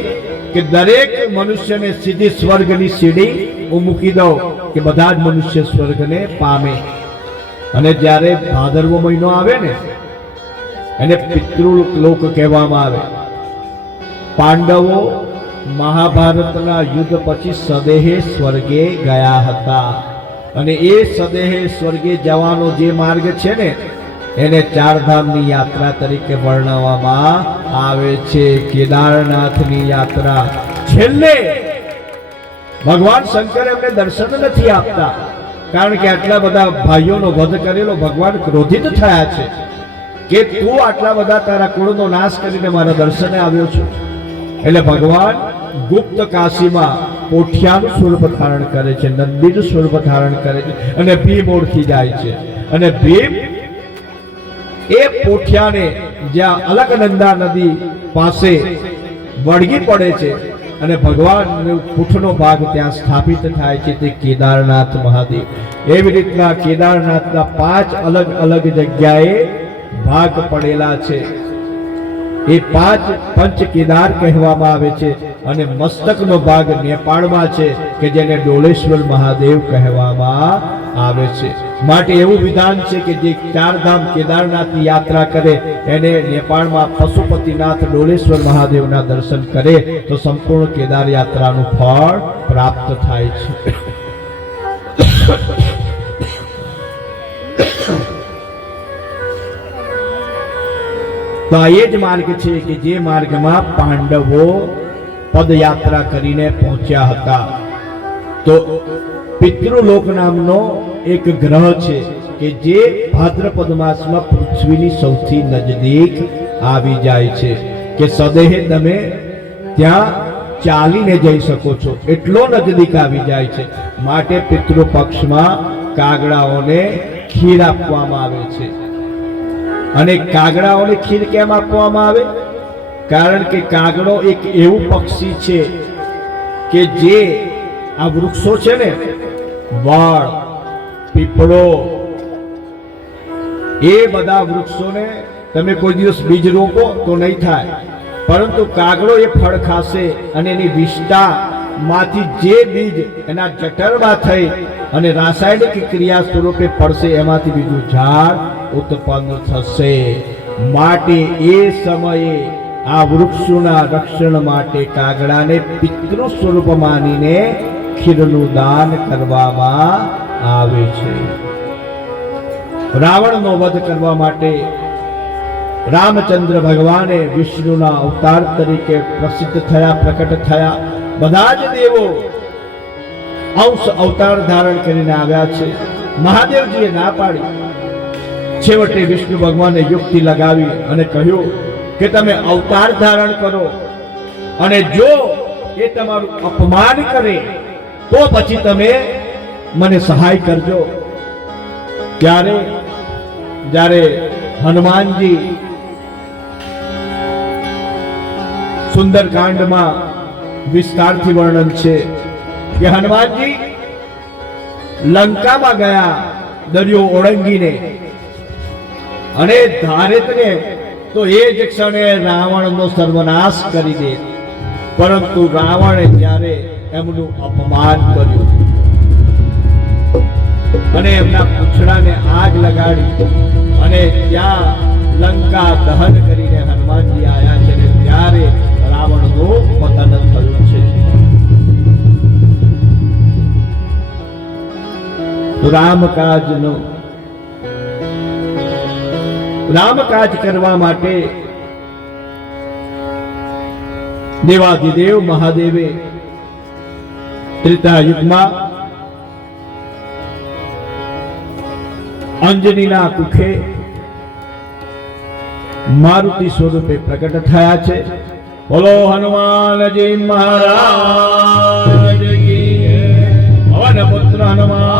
કે દરેક મનુષ્યને સીધી સ્વર્ગની સીડી હું મૂકી દઉં કે બધા જ મનુષ્ય સ્વર્ગને પામે. અને જ્યારે ભાદરવો મહિનો આવે ને એને પિતૃલોક કહેવામાં આવે. પાંડવો મહાભારતના યુદ્ધ પછી સદેહે સ્વર્ગે ગયા હતા અને એ સદેહે સ્વર્ગે જવાનો જે માર્ગ છે ને એને 4 ધામની યાત્રા તરીકે વર્ણવવામાં આવે છે. કેદારનાથની યાત્રા. છેલ્લે ભગવાન શંકર એમને દર્શન નથી આપતા કારણ કે આટલા બધા ભાઈઓનો વધ કરેલો ભગવાન ક્રોધિત થયા છે કે તું આટલા બધા તારા કુળનો નાશ કરીને મારા દર્શને આવ્યો છું. એટલે ભગવાન ગુપ્ત કાશીમાં પોઠિયાનું સ્વરૂપ ધારણ કરે છે, નંદીનું સ્વરૂપ ધારણ કરે છે અને ભીમ ઓળખી જાય છે. અને ભીમ એ પોઠિયાને જ્યાં અલકનંદા નદી પાસે વળગી પડે છે અને ભગવાનનો પૂઠનો ભાગ ત્યાં સ્થાપિત થાય છે તે કેદારનાથ મહાદેવ. એવી રીતના કેદારનાથના 5 અલગ અલગ જગ્યાએ ભાગ પડેલા છે. એ 5 પંચ કેદાર કહેવામાં આવે છે અને મસ્તકનો ભાગ નેપાળમાં છે કે જેને ડોલેશ્વર મહાદેવ કહેવામાં આવે છે. માટે એવું વિધાન છે કે જે 4 ધામ કેદારનાથની યાત્રા કરે એને નેપાળમાં પશુપતિનાથ ડોલેશ્વર મહાદેવના દર્શન કરે તો સંપૂર્ણ કેદાર યાત્રાનું ફળ પ્રાપ્ત થાય છે. તો આ એ જ માર્ગ છે કે જે માર્ગમાં પાંડવો પદયાત્રા કરીને પહોંચ્યા હતા. તો પિતૃલોક નામનો એક ગ્રહ છે કે જે ભાદ્રપદ માસમાં પૃથ્વીની સૌથી નજદીક આવી જાય છે, કે સદેહ તમે ત્યાં ચાલીને જઈ શકો છો, એટલો નજદીક આવી જાય છે. માટે પિતૃ પક્ષમાં કાગડાઓને ખીર આપવામાં આવે છે. અને કાગડાઓને ખીર કેમ આપવામાં આવે? કારણ કે કાગડો એક એવું પક્ષી છે કે જે આ વૃક્ષો છે ને, વડ, પીપળો, એ બધા વૃક્ષોને તમે કોઈ દિવસ બીજ રોપો તો નહીં થાય, પરંતુ કાગડો એ ફળ ખાશે અને એની વિષ્ટા માંથી જે બીજ એના જઠરમાં થઈ અને રાસાયણિક ક્રિયા સ્વરૂપે પડશે, એમાંથી બીજું ઝાડ ઉત્પન્ન થશે. માટે એ સમયે આ વૃક્ષોના રક્ષણ માટે કાગડાને પિતૃ સ્વરૂપ માનીને ખીરનું દાન કરવામાં આવે છે. રાવણનો વધ કરવા માટે રામચંદ્ર ભગવાને વિષ્ણુના અવતાર તરીકે પ્રસિદ્ધ થયા, પ્રકટ થયા. બધા જ દેવો અંશ અવતાર ધારણ કરીને આવ્યા છે. મહાદેવજીએ ના પાડી. છેવટે વિષ્ણુ ભગવાને યુક્તિ લગાવી અને કહ્યું કે તમે અવતાર ધારણ કરો, અને જો એ તમારું અપમાન કરે તો પછી તમે મને સહાય કરજો. ત્યારે જ્યારે હનુમાનજી સુંદરકાંડમાં વિસ્તારથી વર્ણન છે કે હનુમાનજી લંકામાં ગયા દરિયો ઓળંગીને, અને ધારે તો એ જ ક્ષણે રાવણનો સર્વનાશ કરી દે. પરંતુ રાવણે જ્યારે એમનું અપમાન કર્યું અને એમના પૂંછડાને આગ લગાડી અને ત્યાં લંકા દહન કરીને હનુમાનજી આવ્યા છે, ને ત્યારે રાવણનું પતન થયું છે. રામકાજ કરવા માટે દેવાધિદેવ મહાદેવે ત્રેતાયુગમાં અંજનીના કુખે મારુતિ સ્વરૂપે પ્રકટ થયા છે. બોલો હનુમાનજી મહારાજ કી જય. પવન પુત્ર હનુમાન